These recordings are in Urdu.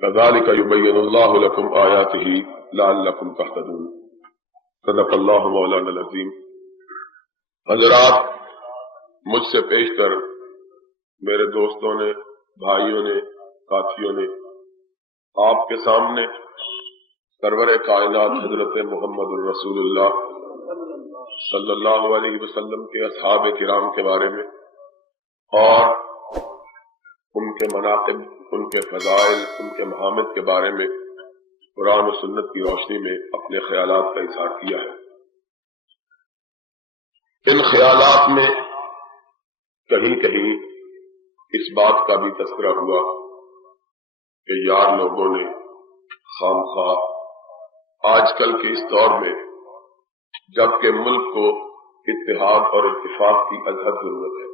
كذلك يبين الله لكم آياته لعلكم تهتدون صدق اللہ مولانا العظیم۔ حضرات، مجھ سے پیشتر میرے دوستوں نے، بھائیوں نے، ساتھیوں نے آپ کے سامنے سرور کائنات حضرت محمد الرسول اللہ صلی اللہ علیہ وسلم کے اصحاب کرام کے بارے میں اور ان کے مناقب، ان کے فضائل، ان کے محامد کے بارے میں قرآن و سنت کی روشنی میں اپنے خیالات کا اظہار کیا ہے۔ ان خیالات میں کہیں کہیں اس بات کا بھی تذکرہ ہوا کہ یار لوگوں نے خامخواہ آج کل کے اس دور میں جبکہ ملک کو اتحاد اور اتفاق کی ازحد ضرورت ہے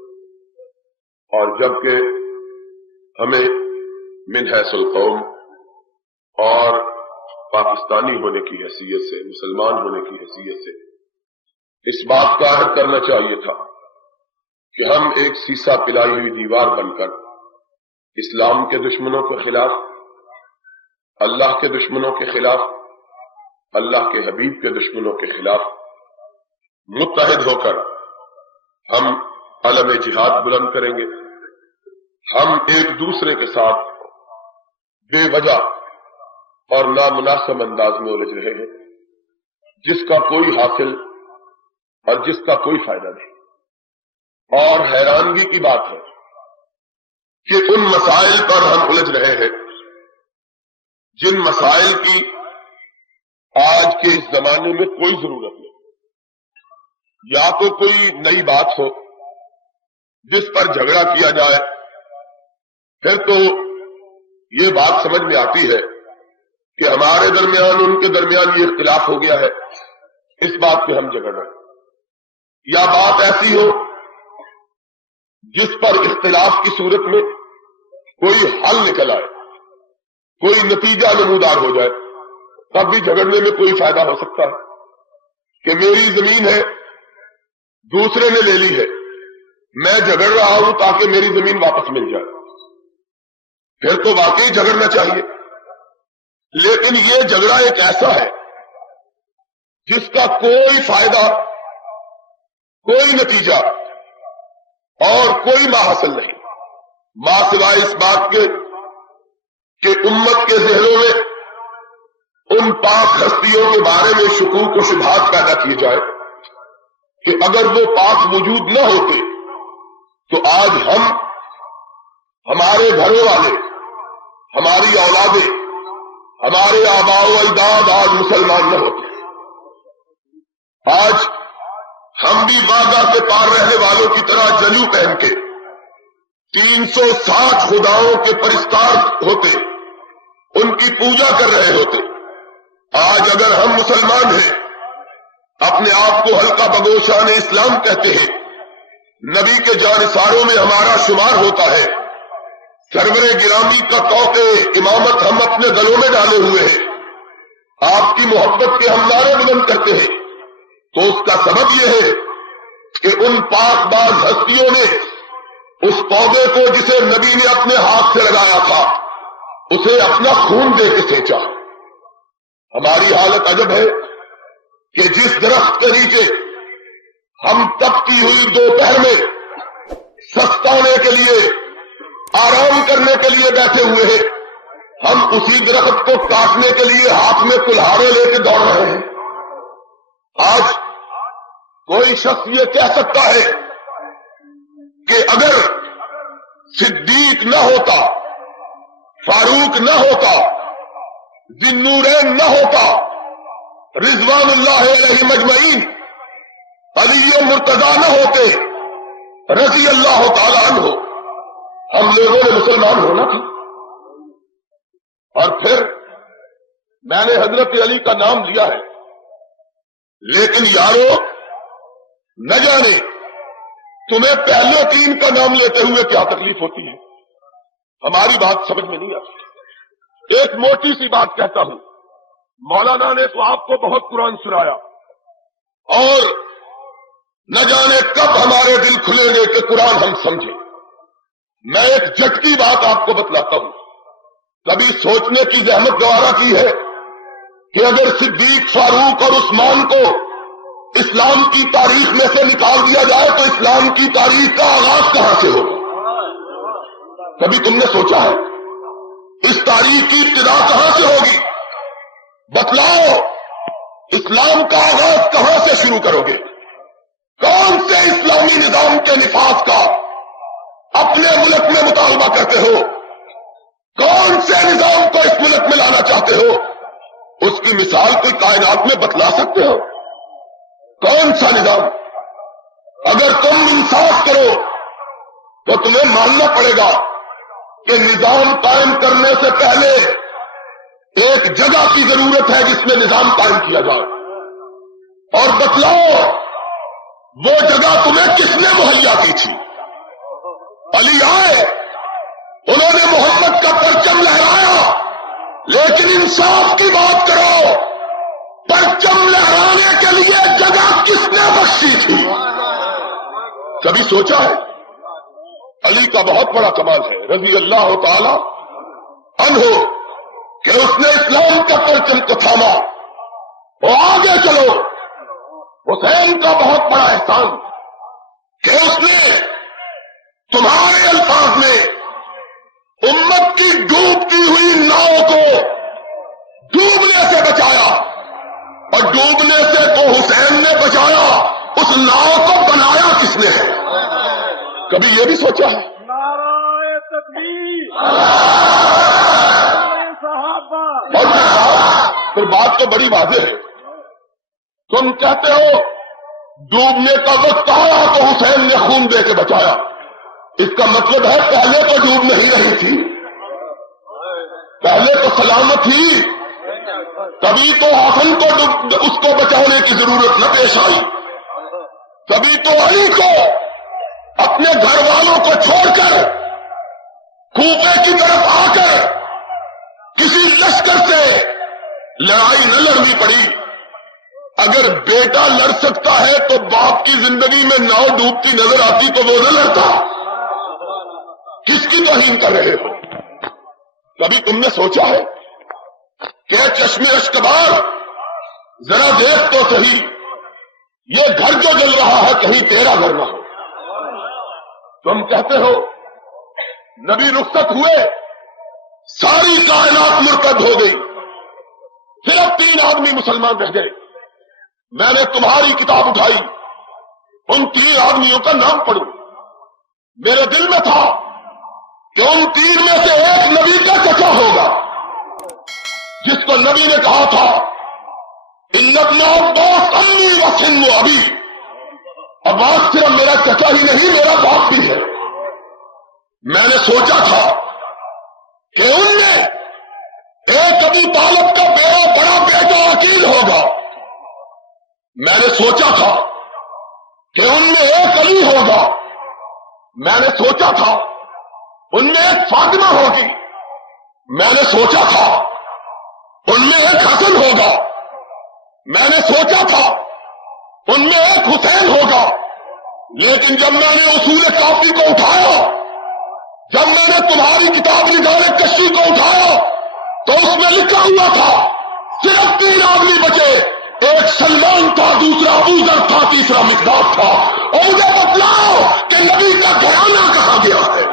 اور جبکہ ہمیں من حیث القوم اور پاکستانی ہونے کی حیثیت سے، مسلمان ہونے کی حیثیت سے اس بات کا عہد کرنا چاہیے تھا کہ ہم ایک سیسا پلائی ہوئی دیوار بن کر اسلام کے دشمنوں کے خلاف، اللہ کے دشمنوں کے خلاف، اللہ کے حبیب کے دشمنوں کے خلاف متحد ہو کر ہم علم جہاد بلند کریں گے۔ ہم ایک دوسرے کے ساتھ بے وجہ اور نامناسب انداز میں الجھ رہے ہیں جس کا کوئی حاصل اور جس کا کوئی فائدہ نہیں، اور حیرانگی کی بات ہے کہ ان مسائل پر ہم الجھ رہے ہیں جن مسائل کی آج کے اس زمانے میں کوئی ضرورت نہیں۔ یا تو کوئی نئی بات ہو جس پر جھگڑا کیا جائے، پھر تو یہ بات سمجھ میں آتی ہے کہ ہمارے درمیان ان کے درمیان یہ اختلاف ہو گیا ہے، اس بات پہ ہم جھگڑ رہے ہیں، یا بات ایسی ہو جس پر اختلاف کی صورت میں کوئی حل نکل آئے، کوئی نتیجہ نمودار ہو جائے، تب بھی جھگڑنے میں کوئی فائدہ ہو سکتا ہے کہ میری زمین ہے، دوسرے نے لے لی ہے، میں جھگڑ رہا ہوں تاکہ میری زمین واپس مل جائے، پھر تو واقعی جھگڑنا چاہیے۔ لیکن یہ جھگڑا ایک ایسا ہے جس کا کوئی فائدہ، کوئی نتیجہ اور کوئی ماحصل نہیں، ماں سوائے اس بات کے کہ امت کے ذہنوں میں ان پاک ہستیوں کے بارے میں شکوک و شبہات پیدا کیے جائے کہ اگر وہ پاک وجود نہ ہوتے تو آج ہم، ہمارے گھروں والے، ہماری اولادیں، ہمارے آباء و اجداد آج مسلمان نہ ہوتے۔ آج ہم بھی وعدہ سے پار رہنے والوں کی طرح جلو پہن کے 360 خداؤں کے پرستار ہوتے، ان کی پوجا کر رہے ہوتے۔ آج اگر ہم مسلمان ہیں، اپنے آپ کو حلقہ بگوشان اسلام کہتے ہیں، نبی کے جانثاروں میں ہمارا شمار ہوتا ہے، سرور گرامی کا توقع امامت ہم اپنے گلوں میں ڈالے ہوئے ہیں، آپ کی محبت کے ہم نعرے بلند کرتے ہیں، تو اس کا سبب یہ ہے کہ ان پاک باز ہستیوں نے اس پودے کو جسے نبی نے اپنے ہاتھ سے لگایا تھا اسے اپنا خون دے کے سینچا۔ ہماری حالت عجب ہے کہ جس درخت کے نیچے ہم تپتی ہوئی دوپہر میں سستانے کے لیے، آرام کرنے کے لیے بیٹھے ہوئے ہیں، ہم اسی درخت کو کاٹنے کے لیے ہاتھ میں کلہاڑے لے کے دوڑ رہے ہیں۔ آج کوئی شخص یہ کہہ سکتا ہے کہ اگر صدیق نہ ہوتا، فاروق نہ ہوتا، ذی النورین نہ ہوتا، رضوان اللہ علیہ مجمعین، علی مرتضی نہ ہوتے، رضی اللہ تعالی عنہ، ہم لوگوں نے مسلمان ہونا تھا۔ اور پھر میں نے حضرت علی کا نام لیا ہے، لیکن یارو نہ جانے تمہیں پہلے تین کا نام لیتے ہوئے کیا تکلیف ہوتی ہے، ہماری بات سمجھ میں نہیں آتی۔ ایک موٹی سی بات کہتا ہوں، مولانا نے تو آپ کو بہت قرآن سنایا اور نہ جانے کب ہمارے دل کھلیں گے کہ قرآن ہم سمجھیں۔ میں ایک جھٹکی بات آپ کو بتلاتا ہوں، کبھی سوچنے کی زحمت گوارا کی ہے کہ اگر صدیق، فاروق اور عثمان کو اسلام کی تاریخ میں سے نکال دیا جائے تو اسلام کی تاریخ کا آغاز کہاں سے ہوگا؟ کبھی تم نے سوچا ہے اس تاریخ کی ابتدا کہاں سے ہوگی؟ بتلاؤ، اسلام کا آغاز کہاں سے شروع کرو گے؟ کون سے اسلامی نظام کے نفاذ کا اپنے ملک میں مطالبہ کرتے ہو؟ کون سے نظام کو اس ملک میں لانا چاہتے ہو؟ اس کی مثال کوئی کائنات میں بتلا سکتے ہو؟ کون سا نظام؟ اگر تم انصاف کرو تو تمہیں ماننا پڑے گا کہ نظام قائم کرنے سے پہلے ایک جگہ کی ضرورت ہے جس میں نظام قائم کیا جائے. اور بتلاؤ وہ جگہ تمہیں کس نے مہیا کی تھی؟ علی آئے، انہوں نے محمد کا پرچم لہرایا، لیکن انصاف کی بات کرو، پرچم لہرانے کے لیے جگہ کس نے بخشی تھی؟ کبھی سوچا ہے؟ علی کا بہت بڑا کمال ہے رضی اللہ تعالی عنہ کہ اس نے اسلام کا پرچم کو تھاما. وہ آگے چلو، حسین کا بہت بڑا احسان کہ اس نے تمہارے الفاظ میں امت کی ڈوبتی ہوئی ناؤ کو ڈوبنے سے بچایا، اور ڈوبنے سے تو حسین نے بچایا، اس ناؤ کو بنایا کس نے ہے؟ کبھی یہ بھی سوچا ہے؟ نعرہ تکبیر، اور پھر بات تو بڑی واضح ہے. تم کہتے ہو ڈوبنے کا وقت آیا تو حسین نے خون دے کے بچایا. اس کا مطلب ہے پہلے تو ڈوب نہیں رہی تھی، پہلے تو سلامت تھی، کبھی تو حسن کو اس کو بچانے کی ضرورت نہ پیش آئی. کبھی تو علی کو اپنے گھر والوں کو چھوڑ کر کوفے کی طرف آ کر کسی لشکر سے لڑائی نہ لڑنی پڑی. اگر بیٹا لڑ سکتا ہے تو باپ کی زندگی میں ناؤ ڈوبتی نظر آتی تو وہ نہ لڑتا. کس کی توہین کر رہے ہو؟ کبھی تم نے سوچا ہے کہ چشمے اشکبار ذرا دیکھ تو صحیح، یہ گھر جو جل رہا ہے کہیں تیرا گھر نہ ہو. تم کہتے ہو نبی رخصت ہوئے، ساری کائنات مرتد ہو گئی، صرف 3 آدمی مسلمان رہ گئے. میں نے تمہاری کتاب اٹھائی، ان 3 آدمیوں کا نام پڑھوں. میرے دل میں تھا کہ ان 3 میں سے ایک نبی کا چچا ہوگا، جس کو نبی نے کہا تھا ان ابن عباس امی وسن و ابی. عباس صرف میرا چچا ہی نہیں، میرا باپ بھی ہے. میں نے سوچا تھا کہ ان میں ایک ابو طالب کا بڑا بیٹا عقیل ہوگا. میں نے سوچا تھا کہ ان میں ایک علی ہوگا. میں نے سوچا تھا ان میں ایک فاطمہ ہوگی. میں نے سوچا تھا ان میں ایک حسن ہوگا. میں نے سوچا تھا ان میں ایک حسین ہوگا. لیکن جب میں نے اصول کافی کو اٹھایا، جب میں نے تمہاری کتاب نگارے کشی کو اٹھایا تو اس میں لکھا ہوا تھا صرف 3 آدمی بچے. ایک سلمان تھا، دوسرا ابو ذر تھا، تیسرا مقداد تھا. اور مجھے بتلاؤ کہ نبی کا گھرانہ کہاں گیا ہے؟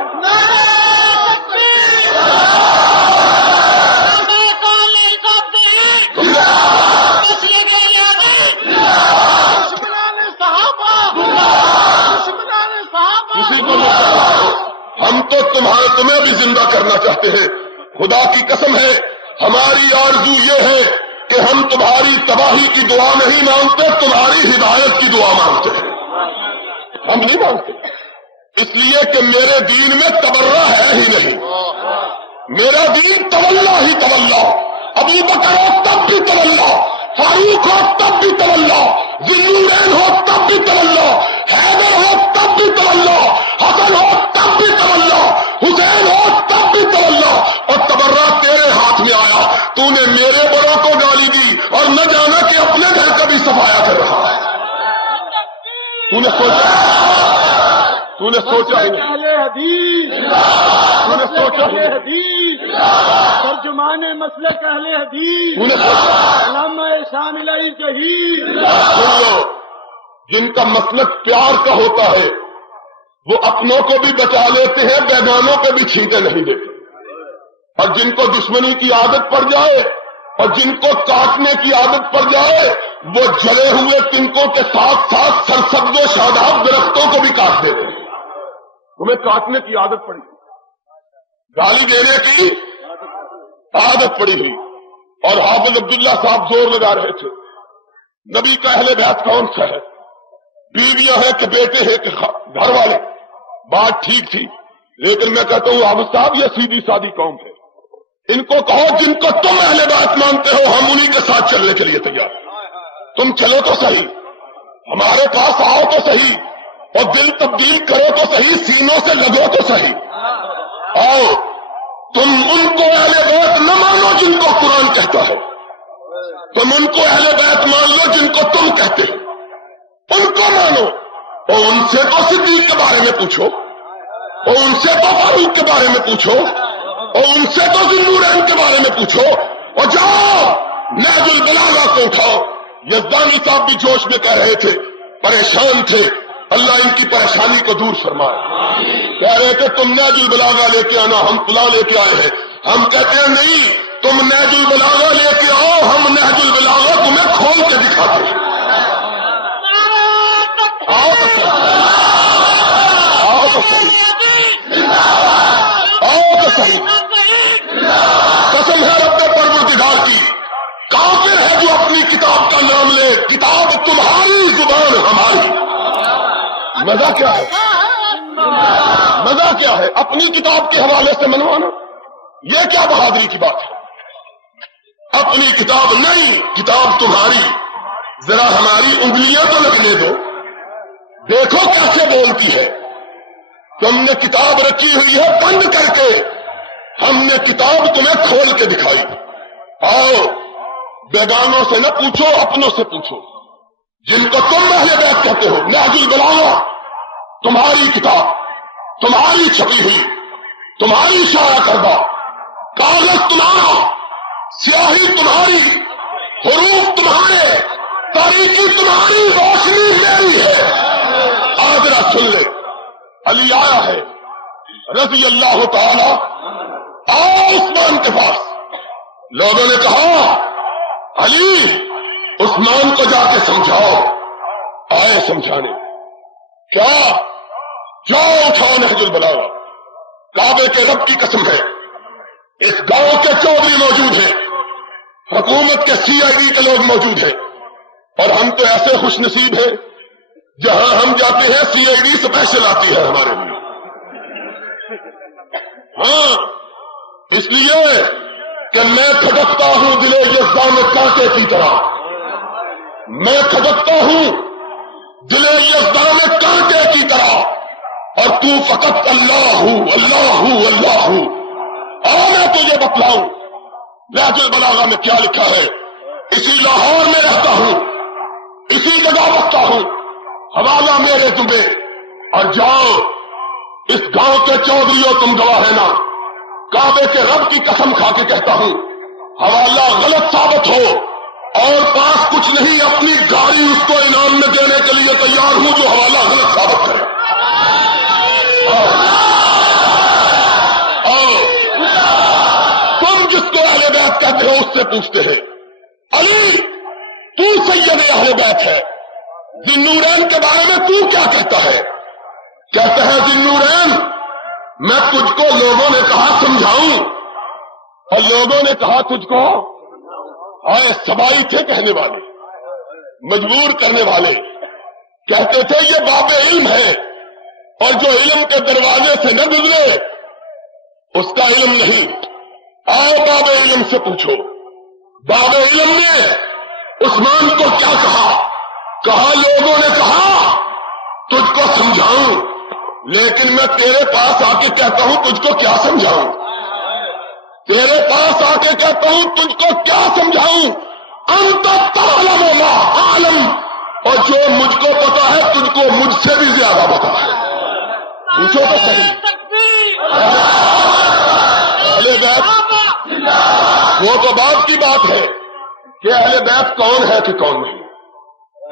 ہم تو تمہیں بھی زندہ کرنا چاہتے ہیں. خدا کی قسم ہے، ہماری آرزو یہ ہے کہ ہم تمہاری تباہی کی دعا نہیں مانگتے، تمہاری ہدایت کی دعا مانگتے ہیں. ہم نہیں مانگتے اس لیے کہ میرے دین میں تبرہ ہے ہی نہیں. میرا دین تولا ہی تولا. ابو بکر ہو تب بھی تولا، فاروق ہو تب بھی تولا، ذوالنورین ہو تب بھی تولا، حیدر ہو تب بھی تولا، حسن ہو تب بھی تولا، حسین ہو تب بھی تولا. اور تبرہ تیرے ہاتھ میں آیا، تو نے میرے بڑوں کو گالی دی اور نہ جانا کہ اپنے گھر کا بھی صفایا کر رہا ہے. تو تو نے سوچا ہی نہیں، اہل حدیث، تو نے سوچا ہی اہل نہیں، حدیث، ترجمان مسلک اہل حدیث، تو نے سوچا علامہ احسان الہی شہید، سن لو، جن کا مسلک پیار کا ہوتا ہے وہ اپنوں کو بھی بچا لیتے ہیں، بیگانوں کو بھی چھینٹے نہیں دیتے، اور جن کو دشمنی کی عادت پڑ جائے اور جن کو کاٹنے کی عادت پڑ جائے وہ جلے ہوئے تنکوں کے ساتھ ساتھ سرسبز و شاداب درختوں کو بھی کاٹ دیتے ہیں۔ تمہیں کاٹنے کی عادت پڑی، گالی دینے کی عادت پڑی ہوئی، اور حافظ عبداللہ صاحب زور لگا رہے تھے نبی کا اہل بیت کون سا ہے، بیویاں ہیں کہ بیٹے ہیں کہ گھر والے، بات ٹھیک تھی، لیکن میں کہتا ہوں حافظ صاحب یہ سیدھی سادی قوم ہے، ان کو کہو جن کو تم اہل بیت مانتے ہو ہم انہی کے ساتھ چلنے کے لیے تیار ہیں، تم چلو تو صحیح، ہمارے پاس آؤ تو صحیح، اور دل تبدیل کرو تو صحیح، سینوں سے لگو تو صحیح، آؤ تم ان کو اہل بیت نہ مانو جن کو قرآن کہتا ہے، تم ان کو اہل بیت مان لو جن کو تم کہتے ہو، ان کو مانو، اور ان سے تو صدیق کے بارے میں پوچھو، اور ان سے تو فاروق کے بارے میں پوچھو، اور ان سے تو ذی النورین کے بارے میں پوچھو، اور جاؤ نہج البلاغہ کو اٹھاؤ۔ یزدانی صاحب بھی جوش میں کہہ رہے تھے، پریشان تھے، اللہ ان کی پریشانی کو دور فرمائے، کہہ رہے تھے تم نہج البلاغہ لے کے آنا، ہم فلاں لے کے آئے ہیں، ہم کہتے ہیں نہیں تم نہج البلاغہ لے کے آؤ، ہم نہج البلاغہ تمہیں کھول کے دکھاتے ہیں، آؤ تو صحیح، آؤ تو صحیح، آؤ تو صحیح، قسم ہے رب پروردگار کی، کافر ہے جو اپنی کتاب کا نام لے، کتاب تمہاری زبان ہماری، مزہ کیا ہے، مزہ کیا ہے اپنی کتاب کے حوالے سے منوانا، یہ کیا بہادری کی بات ہے، اپنی کتاب نہیں، کتاب تمہاری، ذرا ہماری انگلیاں تو لگنے دو، دیکھو کیسے بولتی ہے، تم نے کتاب رکھی ہوئی ہے بند کر کے، ہم نے کتاب تمہیں کھول کے دکھائی، آؤ بیگانوں سے نہ پوچھو اپنوں سے پوچھو، جن کو تم اہل بیت کہتے ہو، نہج البلاغہ تمہاری کتاب، تمہاری چھپی ہوئی، تمہاری شائع کردہ، کاغذ تمہارا، سیاہی تمہاری، حروف تمہارے، تاریخی تمہاری، روشنی میری ہے، آج ذرا سن لے، علی آیا ہے رضی اللہ تعالی، آؤ عثمان کے پاس، لوگوں نے کہا علی عثمان کو جا کے سمجھاؤ، آئے سمجھانے، کیا جاؤ اٹھاؤ نہج البلاغہ، کعبے کے رب کی قسم ہے اس گاؤں کے چودھری موجود ہیں، حکومت کے CID کے لوگ موجود ہیں، اور ہم تو ایسے خوش نصیب ہیں جہاں ہم جاتے ہیں CID اسپیشل آتی ہے ہمارے لیے، ہاں اس لیے کہ میں کھٹکتا ہوں دل یزداں میں کانٹے کی طرح، میں کھٹکتا ہوں دل یزداں میں کانٹے کی طرح، اور تو فقط اللہ اللہ اللہ، آؤ میں تجھے بتلاؤں نہج البلاغہ میں کیا لکھا ہے، اسی لاہور میں رہتا ہوں، اسی جگہ بستا ہوں، حوالہ میرے تمہیں، اور جاؤ اس گاؤں کے چودھریوں تم گواہ ہے نا، کعبے کے رب کی قسم کھا کے کہتا ہوں حوالہ غلط ثابت ہو اور پاس کچھ نہیں، اپنی گاڑی اس کو انعام میں دینے کے لیے تیار ہوں جو حوالہ غلط ثابت کرے، آؤ تم جس کو اہل بیت کہتے ہو اس سے پوچھتے ہیں، علی تو سید اہل بیت ہے، ذی النورین کے بارے میں تو کیا کہتا ہے، کہتا ہے ذی النورین میں تجھ کو لوگوں نے کہا سمجھاؤں، اور لوگوں نے کہا تجھ کو، آئے سبائی تھے کہنے والے، مجبور کرنے والے، کہتے تھے یہ باب علم ہے، اور جو علم کے دروازے سے نہ گزرے اس کا علم نہیں، آؤ باب علم سے پوچھو، باب علم نے عثمان کو کیا کہا لوگوں نے کہا تجھ کو سمجھاؤں، لیکن میں تیرے پاس آ کے کہتا ہوں تجھ کو کیا سمجھاؤں، تیرے پاس آ کے کہتا ہوں تجھ کو کیا سمجھاؤں، انت تعلم ما اعلم، اور جو مجھ کو پتا ہے تجھ کو مجھ سے بھی زیادہ پتا ہے، پوچھو تو صحیح، اہل بیت وہ تو بات کی بات ہے کہ اہل بیت کون ہے کہ کون نہیں،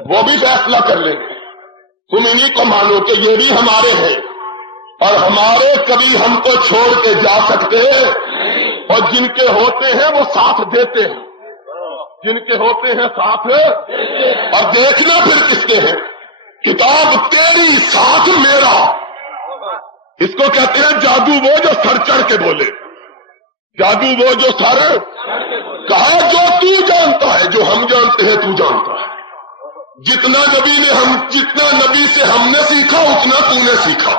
وہ بھی فیصلہ کر لیں گے. تم انہیں کو مانو کہ یہ بھی ہمارے ہیں اور ہمارے کبھی ہم کو چھوڑ کے جا سکتے ہیں، اور جن کے ہوتے ہیں وہ ساتھ دیتے ہیں، جن کے ہوتے ہیں ساتھ. اور دیکھنا پھر کس کے ہیں. کتاب تیری ساتھ میرا، اس کو کہتے ہیں جادو وہ جو سر چڑھ کے بولے، جادو وہ جو سر کہا جو تو جانتا ہے، جو ہم جانتے ہیں تو جانتا ہے. جتنا نبی سے ہم نے سیکھا اتنا تو نے سیکھا،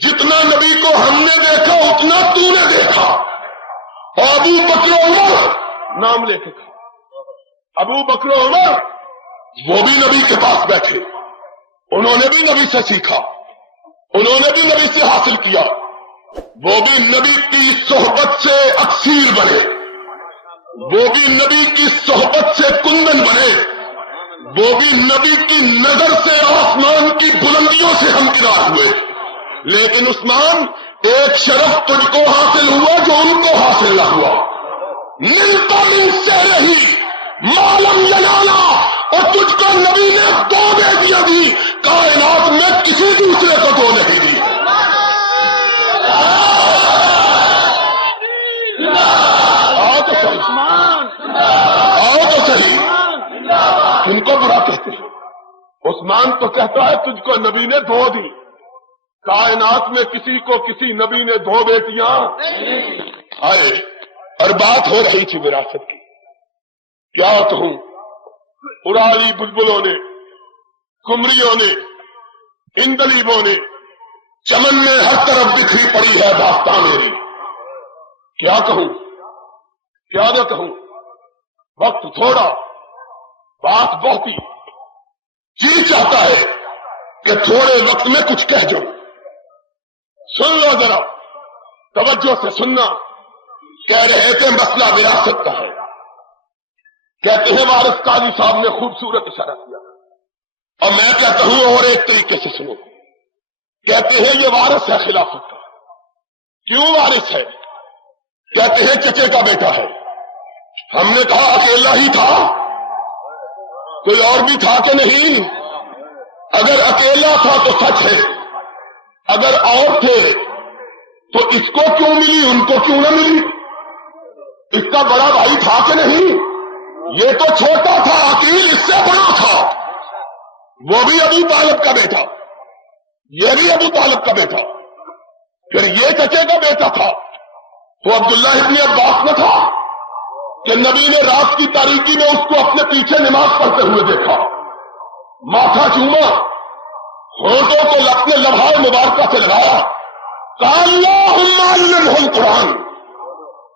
جتنا نبی کو ہم نے دیکھا اتنا تو نے دیکھا. ابو بکر عمر نام لے کے کہا، ابو بکر عمر وہ بھی نبی کے پاس بیٹھے، انہوں نے بھی نبی سے سیکھا، انہوں نے بھی نبی سے حاصل کیا، وہ بھی نبی کی صحبت سے اکثیر بنے، وہ بھی نبی کی صحبت سے کندن بنے، وہ بھی نبی کی نظر سے آسمان کی بلندیوں سے ہمکنار ہوئے. لیکن عثمان ایک شرف تجھ کو حاصل ہوا جو ان کو حاصل نہ ہوا. ملتا من سے رہی معلوم جلانا، اور تجھ کو نبی نے 2 بیٹیاں دی، کائنات میں کسی دوسرے کو 2 نہیں دی. آؤ تو صحیح، آؤ تو صحیح. ان کو برا کہتے ہیں. عثمان تو کہتا ہے تجھ کو نبی نے 2 دی، کائنات میں کسی کو کسی نبی نے 2 بیٹیاں آئے. اور بات ہو رہی تھی وراثت کی. کیا کہوں، اڑالی بلبلوں نے، کمریوں نے، اندلیبوں نے، چمن میں ہر طرف بکھری پڑی ہے داستان میری. کیا کہوں، کیا نہ کہوں. وقت تھوڑا، بات بہتی، جی چاہتا ہے کہ تھوڑے وقت میں کچھ کہہ جاؤں. سن لو ذرا توجہ سے سننا. کہہ رہے تھے مسئلہ وراثت کا ہے. کہتے ہیں وارث قاضی صاحب نے خوبصورت اشارہ کیا، اور میں کہتا ہوں اور ایک طریقے سے سنو. کہتے ہیں یہ وارث ہے خلافت کا. کیوں وارث ہے؟ کہتے ہیں چچے کا بیٹا ہے. ہم نے کہا اکیلا ہی تھا، کوئی اور بھی تھا کہ نہیں؟ اگر اکیلا تھا تو سچ ہے، اگر اور تھے تو اس کو کیوں ملی ان کو کیوں نہ ملی؟ اس کا بڑا بھائی تھا کہ نہیں؟ یہ تو چھوٹا تھا، عقیل اس سے بڑا تھا. وہ بھی ابو طالب کا بیٹا، یہ بھی ابو طالب کا بیٹا، پھر یہ چچے کا بیٹا تھا. تو عبداللہ ابن عباس نہ تھا کہ نبی نے رات کی تاریکی میں اس کو اپنے پیچھے نماز پڑھتے ہوئے دیکھا، ماتھا چوما، ہونٹوں کو اپنے لمحہ مبارکہ سے لگایا، کہا اللہم علمہ القرآن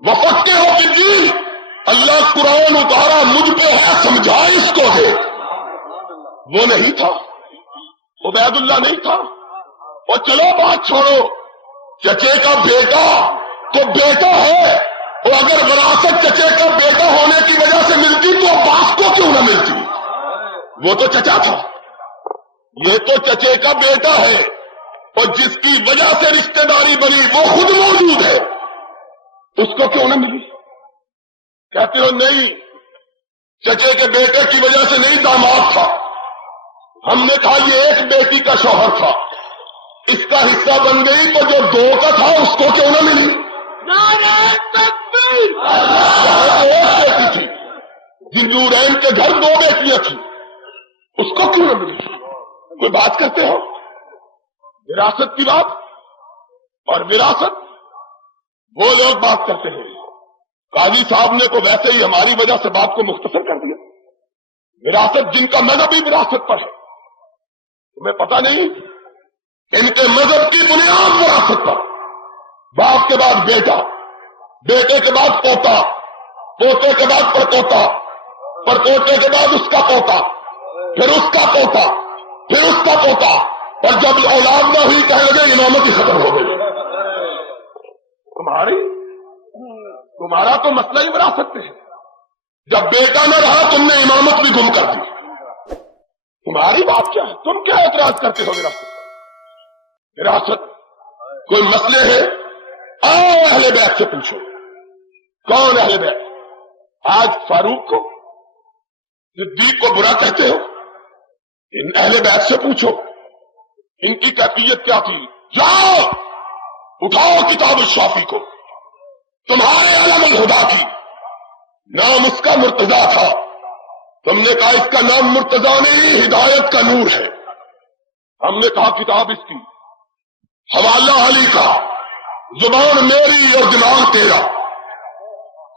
وفقہہ فی الدین. اللہ قرآن اتارا مجھ پہ ہے، سمجھا اس کو دے. وہ نہیں تھا، عبید اللہ نہیں تھا. اور چلو بات چھوڑو، چچے کا بیٹا تو بیٹا ہے، اور اگر وراثت چچے کا بیٹا ہونے کی وجہ سے ملتی تو عباس کو کیوں نہ ملتی؟ وہ تو چچا تھا، یہ تو چچے کا بیٹا ہے، اور جس کی وجہ سے رشتہ داری بنی وہ خود موجود ہے، اس کو کیوں نہ ملی؟ کہتے ہو نہیں، چچے کے بیٹے کی وجہ سے نہیں، داماد تھا. ہم نے کہا یہ ایک بیٹی کا شوہر تھا، اس کا حصہ بن گئی تو جو 2 کا تھا اس کو کیوں نہ ملی؟ ایک بیٹی تھی، جنجورین کے گھر 2 بیٹیاں تھیں، اس کو کیوں نہ ملی؟ کوئی بات کرتے ہو وراثت کی بات؟ اور وراثت وہ لوگ بات کرتے ہیں. قاضی صاحب نے تو ویسے ہی ہماری وجہ سے بات کو مختصر کر دیا. وراثت جن کا مذہب ہی وراثت پر ہے، تمہیں پتہ نہیں ان کے مذہب کی بنیاد وراثت پر. باپ کے بعد بیٹا، بیٹے کے بعد پوتا، پوتے کے بعد پڑپوتا، پڑپوتے کے بعد اس کا پوتا، پھر اس کا پوتا، پھر اس کا پوتا، اور جب اولاد نہ ہوئی کہنے لگے امامت ہی ختم ہو گئی. تمہارا تو مسئلہ ہی وراثت پہ ہے. جب بیٹا نہ رہا تم نے امامت بھی گم کر دی. تمہاری بات کیا ہے؟ تم کیا اعتراض کرتے ہو وراثت؟ وراثت، کوئی مسئلے ہیں، آؤ اہل بیت سے پوچھو کون اہل بیت؟ آج فاروق کو صدیق کو برا کہتے ہو، ان اہل بیت سے پوچھو ان کی کیفیت کیا تھی۔ جاؤ اٹھاؤ کتاب الشافی کو، تمہارے علم الہدا کی، نام اس کا مرتضی تھا، تم نے کہا اس کا نام مرتضی نہیں ہدایت کا نور ہے، ہم نے کہا کتاب اس کی، حوالہ علی کا، زبان میری اور دماغ تیرا۔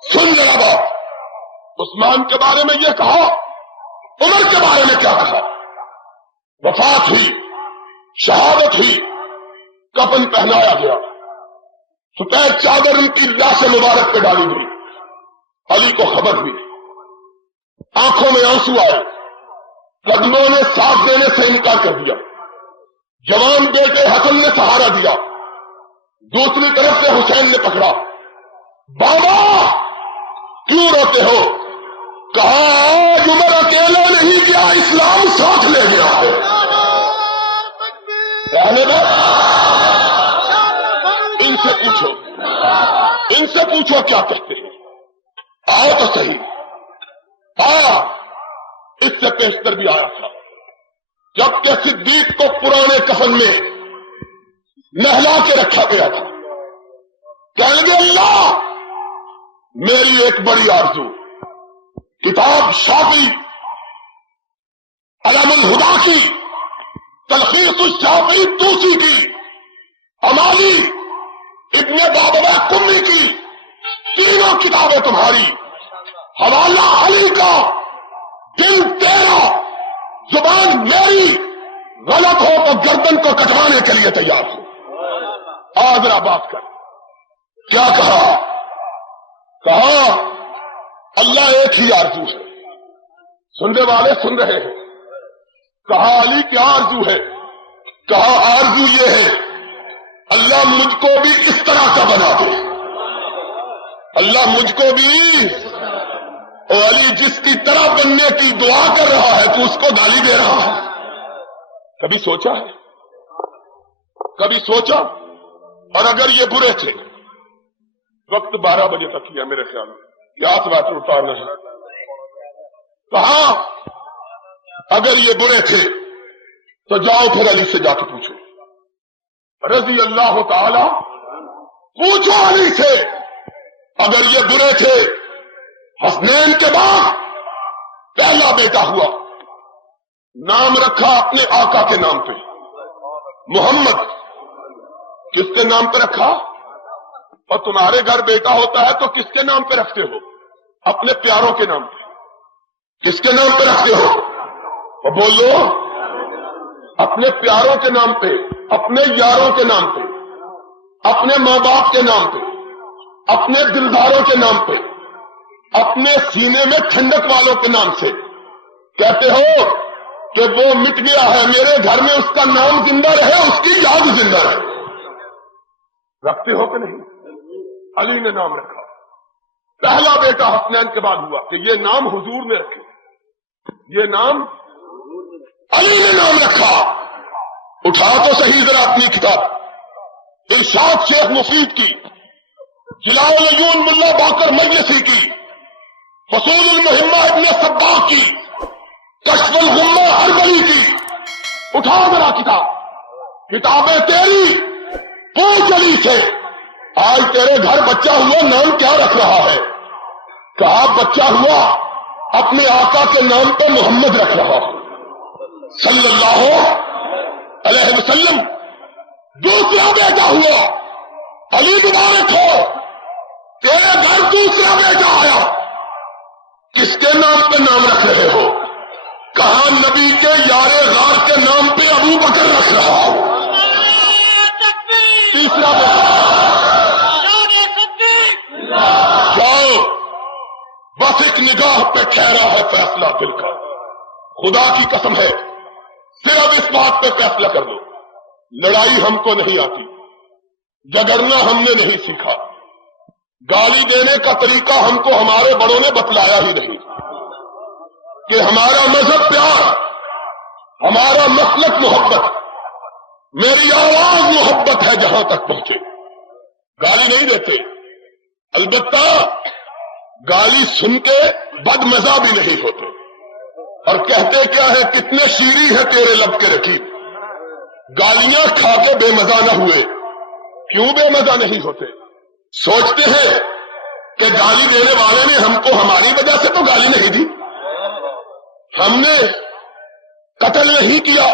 سن ذرا بات، عثمان کے بارے میں یہ کہا، عمر کے بارے میں کیا کہا؟ وفات ہوئی، شہادت ہوئی، کفن پہنایا گیا، سفید چادر ان کی لاش مبارک پہ ڈالی گئی، علی کو خبر ہوئی، آنکھوں میں آنسو آئے، قدموں نے ساتھ دینے سے انکار کر دیا، جوان بیٹے حسن نے سہارا دیا، دوسری طرف سے حسین نے پکڑا، بابا کیوں روتے ہو؟ کہا آج عمر اکیلا نہیں گیا، اسلام ساتھ لے گیا ہے۔ ان سے پوچھو، ان سے پوچھو کیا کہتے ہیں، آؤ تو صحیح۔ اس سے پیشتر بھی آیا تھا، جبکہ صدیق کو پرانے کفن میں نہلا کے رکھا گیا تھا، کہیں گے اللہ میری ایک بڑی آرزو، کتاب شافی علم الہدا کی، تلخیص الشافی توسی کی، امالی ابن بابا کمی کی، تینوں کتابیں تمہاری، حوالہ علی کا، دل تیرا، زبان میری، غلط ہو تو گردن کو کٹوانے کے لیے تیار ہو۔ ذرا بات کر، کیا کہا؟ کہا اللہ ایک ہی آرزو ہے، سننے والے سن رہے ہیں، کہا علی کیا آرزو ہے؟ کہا آرزو یہ ہے اللہ مجھ کو بھی اس طرح کا بنا دے، اللہ مجھ کو بھی، اور علی جس کی طرح بننے کی دعا کر رہا ہے تو اس کو گالی دے رہا ہے۔ کبھی سوچا ہے؟ کبھی سوچا؟ اور اگر یہ برے تھے، وقت 12 بجے تک کیا میرے خیال میں، یا بات اٹھانا ہے، کہا اگر یہ برے تھے تو جاؤ پھر علی سے جا کے پوچھو، رضی اللہ تعالی، پوچھو علی سے، اگر یہ برے تھے، حسنین کے بعد پہلا بیٹا ہوا، نام رکھا اپنے آقا کے نام پہ، محمد، کس کے نام پہ رکھا؟ اور تمہارے گھر بیٹا ہوتا ہے تو کس کے نام پہ رکھتے ہو؟ اپنے پیاروں کے نام پہ۔ کس کے نام پہ رکھتے ہو؟ اور بولو، اپنے پیاروں کے نام پہ، اپنے یاروں کے نام پہ، اپنے ماں باپ کے نام پہ، اپنے دلداروں کے نام پہ، اپنے سینے میں ٹھنڈک والوں کے نام سے کہتے ہو کہ وہ مٹ گیا ہے، میرے گھر میں اس کا نام زندہ رہے، اس کی یاد زندہ رہے۔ رکھتے ہو کہ نہیں؟ علی نے نام رکھا، پہلا بیٹا حسنین کے بعد ہوا کہ یہ نام حضور نے رکھے، یہ نام علی نے نام رکھا۔ اٹھا تو صحیح ذرا اپنی کتاب ارشاد شیخ مفید کی، جلاء العیون ملا باقر مجلسی کی، فصول المہمہ ابن صباح کی، کشف الغمہ اربلی کی، اٹھا ذرا کتاب، کتابیں تیری، پوچھ علی سے آج تیرے گھر بچہ ہوا، نام کیا رکھ رہا ہے؟ کہا بچہ ہوا اپنے آقا کے نام پہ محمد رکھ رہا صلی اللہ علیہ وسلم۔ دوسرا بیٹا ہوا، علی مبارک ہو، تیرے گھر دوسرا بیٹا آیا، کس کے نام پہ نام رکھ رہے ہو؟ کہا نبی کے یار غار کے نام پہ ابو بکر رکھ رہا ہوں۔ تیسرا بیٹا، جاؤ بس ایک نگاہ پہ ٹھہرا ہے فیصلہ دل کا، خدا کی قسم ہے صرف اس بات پہ فیصلہ کر دو، لڑائی ہم کو نہیں آتی، جگڑنا ہم نے نہیں سیکھا، گالی دینے کا طریقہ ہم کو ہمارے بڑوں نے بتلایا ہی نہیں، کہ ہمارا مذہب پیار، ہمارا مسلک محبت، میری آواز محبت ہے جہاں تک پہنچے. گالی نہیں دیتے، البتہ گالی سن کے بد مزہ بھی نہیں ہوتے. اور کہتے کیا ہے، کتنے شیریں ہے تیرے لب کے رکیب. گالیاں کھا کے بے مزہ نہ ہوئے. کیوں بے مزہ نہیں ہوتے؟ سوچتے ہیں کہ گالی دینے والے نے ہم کو ہماری وجہ سے تو گالی نہیں دی، ہم نے قتل نہیں کیا،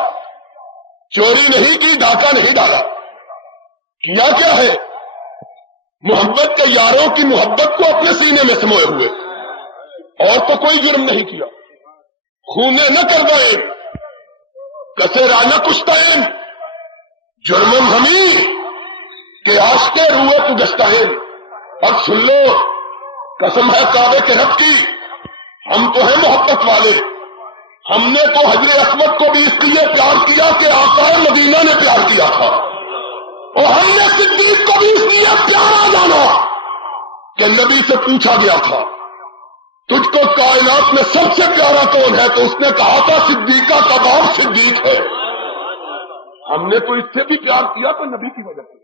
چوری نہیں کی، ڈاکہ نہیں ڈالا. کیا کیا ہے؟ محبت کے یاروں کی محبت کو اپنے سینے میں سموئے ہوئے. اور تو کوئی جرم نہیں کیا. خونے نہ کر دائیں کسے رانا کشتائیں، جرمم ہمیں کہ عاشقے روئے تو دشتائیں. اور سن لو، قسم ہے کعبے کے رب کی، ہم تو ہیں محبت والے. ہم نے تو حجر اسود کو بھی اس لیے پیار کیا کہ آقا مدینہ نے پیار کیا تھا، اور ہم نے صدیق کو بھی اس لیے پیارا جانا کہ نبی سے پوچھا گیا تھا تجھ کو کائنات میں سب سے پیارا کون ہے، تو اس نے کہا تھا صدیقہ کا باپ صدیق ہے. ہم نے تو اس سے بھی پیار کیا تو نبی کی وجہ سے.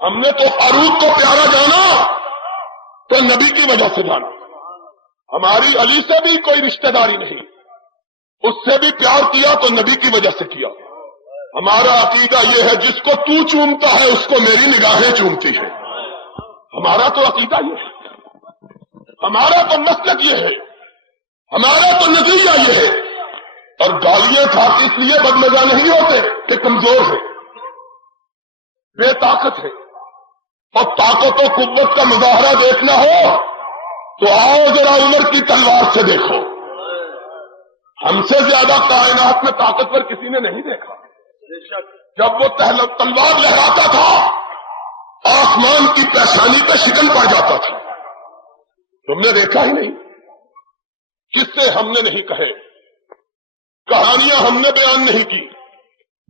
ہم نے تو فاروق کو پیارا جانا تو نبی کی وجہ سے جانا. ہماری علی سے بھی کوئی رشتہ داری نہیں، اس سے بھی پیار کیا تو نبی کی وجہ سے کیا. ہمارا عقیدہ یہ ہے جس کو تو چومتا ہے اس کو میری نگاہیں چومتی ہے. ہمارا تو عقیدہ یہ ہے، ہمارا تو مسلک یہ ہے، ہمارا تو نظریہ یہ ہے. اور گالیاں کھا کے اس لیے بدمزہ نہیں ہوتے کہ کمزور ہے، بے طاقت ہے. اور طاقت و قوت کا مظاہرہ دیکھنا ہو تو آؤ ذرا عمر کی تلوار سے دیکھو. ہم سے زیادہ کائنات میں طاقتور کسی نے نہیں دیکھا. جب وہ تلوار لہراتا تھا آسمان کی پیشانی پہ شکن پڑ جاتا تھا. تم نے دیکھا ہی نہیں. کس سے ہم نے نہیں کہے، کہانیاں ہم نے بیان نہیں کی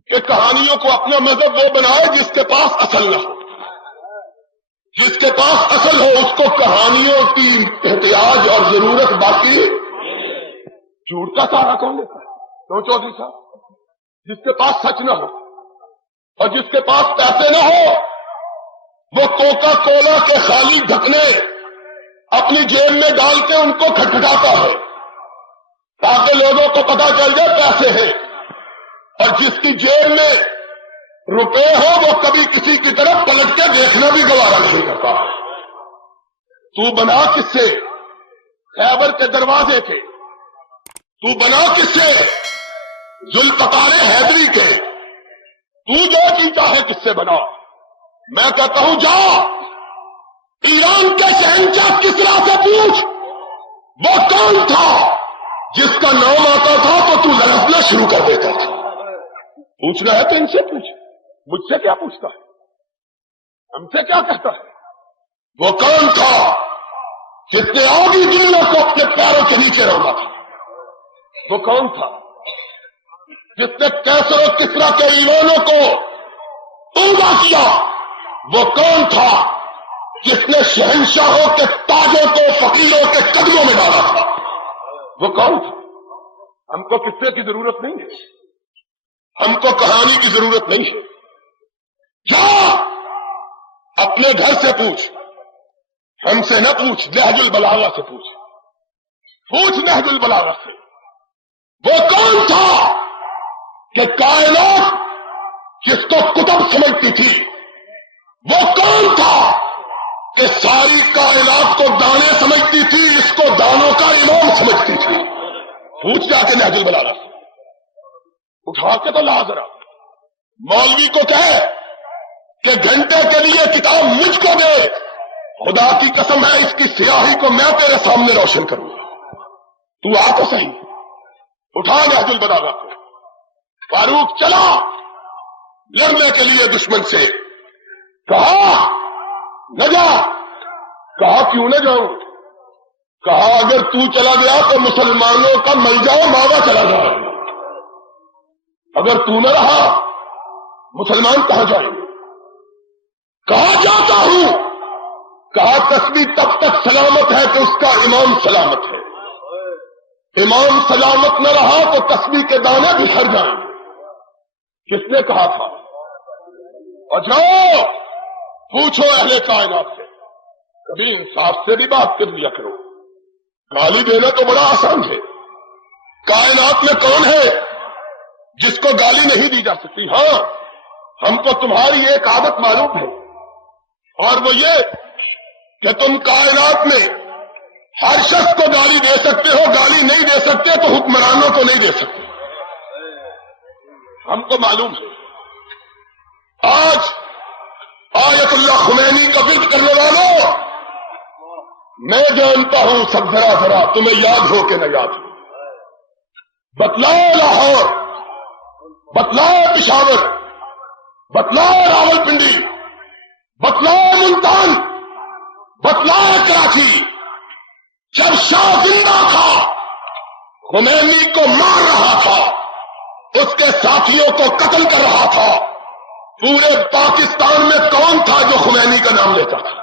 کہ کہانیوں کو اپنا مذہب وہ بنائے جس کے پاس اصل نہ ہو. جس کے پاس اصل ہو اس کو کہانیوں کی احتیاج اور ضرورت باقی. جھوٹ کا سہارا کون لیتا ہے؟ کیوں چودھری صاحب؟ جس کے پاس سچ نہ ہو اور جس کے پاس پیسے نہ ہو وہ کوکا کولا کے خالی ڈھکنے اپنی جیب میں ڈال کے ان کو کھٹکھٹاتا ہے تاکہ لوگوں کو پتا چل جائے پیسے ہیں. اور جس کی جیب میں روپے ہو وہ کبھی کسی کی طرف پلٹ کے دیکھنا بھی گوارا نہیں کرتا. تو بنا کس سے؟ خیبر کے دروازے کے. تو بنا کس سے؟ ذوالفقار حیدری کے. تو جو کی چاہے کس سے بنا. میں کہتا ہوں جا ایران کے شہنشاہ کسرا سے پوچھ وہ کون تھا جس کا نام آتا تھا تو تو لڑکنا شروع کر دیتا تھا. پوچھنا ہے تو ان سے پوچھ، مجھ سے کیا پوچھتا ہے، ہم سے کیا کہتا ہے. وہ کون تھا جس نے آگی دنیا کو اپنے پیروں کے نیچے روکا تھا. وہ کون تھا جس نے کیسر و کسرا کے ایوانوں کو اونگا کیا. وہ کون تھا جس نے شہنشاہوں کے تاجوں کو فقیروں کے قدموں میں ڈالا تھا. وہ کون تھا. ہم کو قصے کی ضرورت نہیں ہے، ہم کو کہانی کی ضرورت نہیں ہے. کیا اپنے گھر سے پوچھ، ہم سے نہ پوچھ. نہج البلاغہ سے پوچھ، پوچھ نہج البلاغہ سے. وہ کون تھا کہ کائنات جس کو کتب سمجھتی تھی، وہ کون تھا کہ ساری کائنات کو دانے سمجھتی تھی، اس کو دانوں کا امام سمجھتی تھی. پوچھ جا کے نہج البلاغہ سے. اٹھا کے تو لا ذرا. مولوی کو کہے کہ گھنٹے کے لیے کتاب مجھ کو دے، خدا کی قسم ہے اس کی سیاہی کو میں تیرے سامنے روشن کروں گا. تو آ تو صحیح. اٹھا نہج البلاغہ کو. فاروق چلا لڑنے کے لیے دشمن سے. کہا نہ جا. کہا کیوں نہ جاؤں؟ کہا اگر تو چلا گیا تو مسلمانوں کا مل جاؤ ماوا چلا جائے. اگر تو نہ رہا مسلمان کہاں جائیں گے؟ کہا جاتا ہوں. کہا تسبیح تب تک سلامت ہے کہ اس کا امام سلامت ہے. امام سلامت نہ رہا تو تسبیح کے دانے بھی ہر جائیں گے. کس نے کہا تھا؟ اور جاؤ پوچھو اہل کائنات سے، کبھی انصاف سے بھی بات کر لیا کرو، گالی دینا تو بڑا آسان ہے۔ کائنات میں کون ہے جس کو گالی نہیں دی جا سکتی؟ ہاں، ہم کو تمہاری ایک عادت معلوم ہے، اور وہ یہ کہ تم کائنات میں ہر شخص کو گالی دے سکتے ہو، گالی نہیں دے سکتے تو حکمرانوں کو نہیں دے سکتے، ہم کو معلوم ہے۔ آج آیت اللہ خمینی کا ورد کرنے والوں، میں جانتا ہوں سب ذرا تمہیں یاد ہو کہ نہ یاد ہو، بتلاؤ لاہور، بتلاؤ پشاور، بتلاؤ راولپنڈی، بتلاؤ ملتان، بتلاؤ کراچی، جب شاہ زندہ تھا خمینی کو مار رہا تھا، اس کے ساتھیوں کو قتل کر رہا تھا، پورے پاکستان میں کون تھا جو خمینی کا نام لیتا تھا؟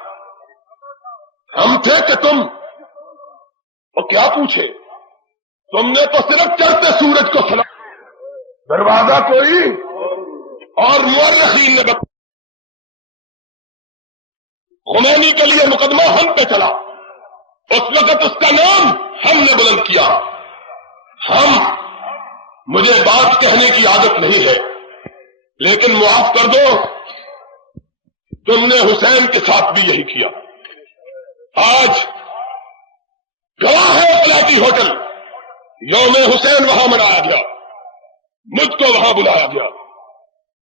ہم تھے کہ تم؟ اور کیا پوچھے؟ تم نے تو صرف چڑھتے سورج کو سلام، دروازہ کوئی اور مورخین نے بتا، خمینی کے لیے مقدمہ ہم پہ چلا، اس وقت اس کا نام ہم نے بلند کیا۔ مجھے بات کہنے کی عادت نہیں ہے، لیکن معاف کر دو، تم نے حسین کے ساتھ بھی یہی کیا۔ آج گواہ ہے پلاٹی ہوٹل، یوم حسین وہاں منایا گیا، مجھ کو وہاں بلایا گیا،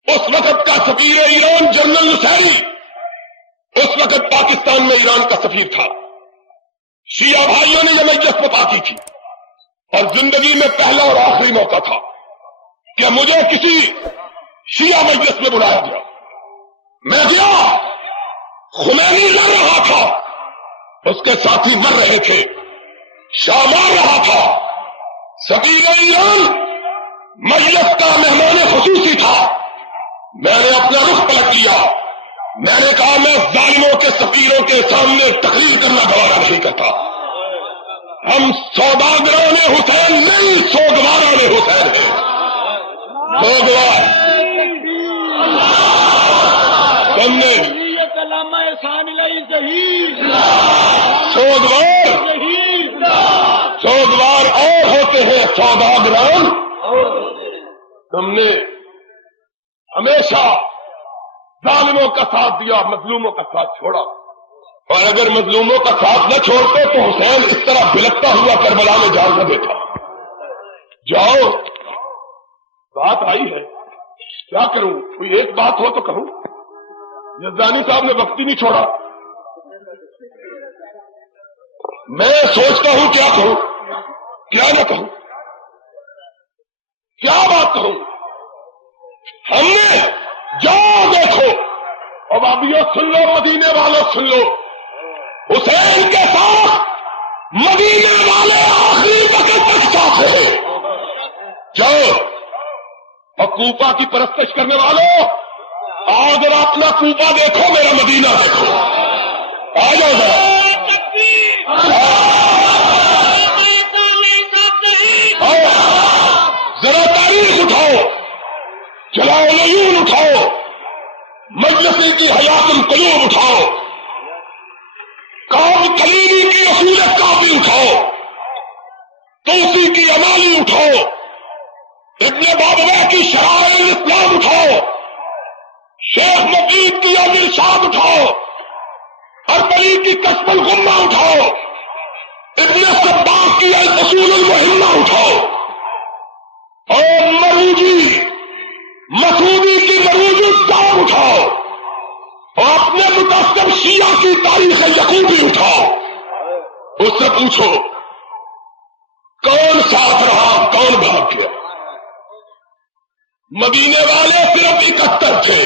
اس وقت کا سفیر ایران جنرل نصیری اس وقت پاکستان میں ایران کا سفیر تھا۔ شیعہ بھائیوں نے یہ مجلس بتا کی تھی، اور زندگی میں پہلا اور آخری موقع تھا کہ مجھے کسی شیعہ مجلس میں بلایا گیا۔ میں گیا، خمینی لڑ رہا تھا، اس کے ساتھی مر رہے تھے، شاہ مار رہا تھا، سفیر ایران مجلس کا مہمان خصوصی تھا۔ میں نے اپنا رخ پلٹ لیا، میں نے کہا میں ظالموں کے سفیروں کے سامنے تقریر کرنا گوارا نہیں کرتا۔ ہم سوداگران حسین نہیں، سوگواران حسین ہیں، سوگوار۔ تم نے سوگوار اور ہوتے ہیں سوداگران۔ تم نے ہمیشہ ظالموں کا ساتھ دیا، مظلوموں کا ساتھ چھوڑا، اور اگر مظلوموں کا ساتھ نہ چھوڑتے تو حسین اس طرح بلکتا ہوا کربلا میں جان نہ دیتا۔ جاؤ، بات آئی ہے، کیا کروں؟ کوئی ایک بات ہو تو کہوں؟ یزدانی صاحب نے وقت ہی نہیں چھوڑا۔ میں سوچتا ہوں کیا کہوں، کیا نہ کہوں، کیا بات کہوں؟ ہم نے جاؤ دیکھو، اب ابھیو سن لو، مدینے والوں سن لو، حسین کے ساتھ مدینے والے آخری وقت تک ساتھ رہے۔ جاؤ، اور کوفہ کی پرستش کرنے والوں، اگر اپنا کوفہ دیکھو، میرا مدینہ دیکھو، آ جاؤ ذرا، ذرا تاریخ اٹھاؤ، جلال العیون اٹھاؤ، مجلسی کی حیات القلوب اٹھاؤ، قوم کلیمی کی اصول کافی اٹھاؤ، توسی کی امالی اٹھاؤ، ابن بابویح کی شرائع الاسلام اٹھاؤ، شیخ مقید کی الارشاد اٹھاؤ، اربلی کی کشف الغمہ اٹھاؤ، ابن صباغ کی الاصول المہمہ اٹھاؤ، اور مروجی مسعودی کی مروج الدار اٹھاؤ، اور اپنے متعصب شیعہ کی تاریخ یعقوبی اٹھاؤ، اس سے پوچھو کون ساتھ رہا، کون بھاگ گیا؟ مدینے والے صرف 71 تھے،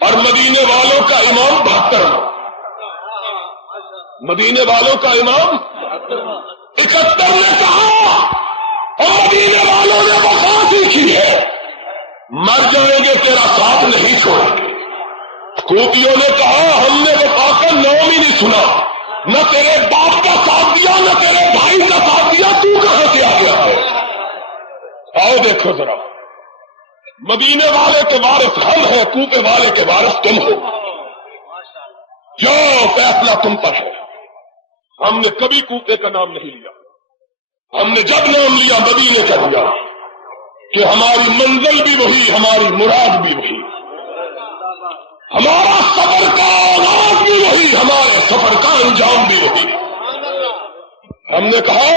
اور مدینے والوں کا امام 72، مدینے والوں کا امام 71 نے کہا، اور مدینے والوں نے وفا سیکھی ہے، مر جائیں گے تیرا ساتھ نہیں چھوڑیں گے۔ کوفیوں نے کہا ہم نے وفا کا نام ہی نہیں سنا، نہ تیرے باپ کا ساتھ دیا، نہ تیرے بھائی کا ساتھ دیا، تو کہاں سے آ گیا ہے؟ آؤ دیکھو ذرا، مدینے والے کے وارث ہم ہیں، کوفے والے کے وارث تم ہو، جو فیصلہ تم پر ہے۔ ہم نے کبھی کوفے کا نام نہیں لیا، ہم نے جب نام لیا مدینے کا لیا، کہ ہماری منزل بھی وہی، ہماری مراد بھی وہی، ہمارا سفر کا آغاز بھی وہی، ہمارے سفر کا انجام بھی وہی۔ ہم نے کہا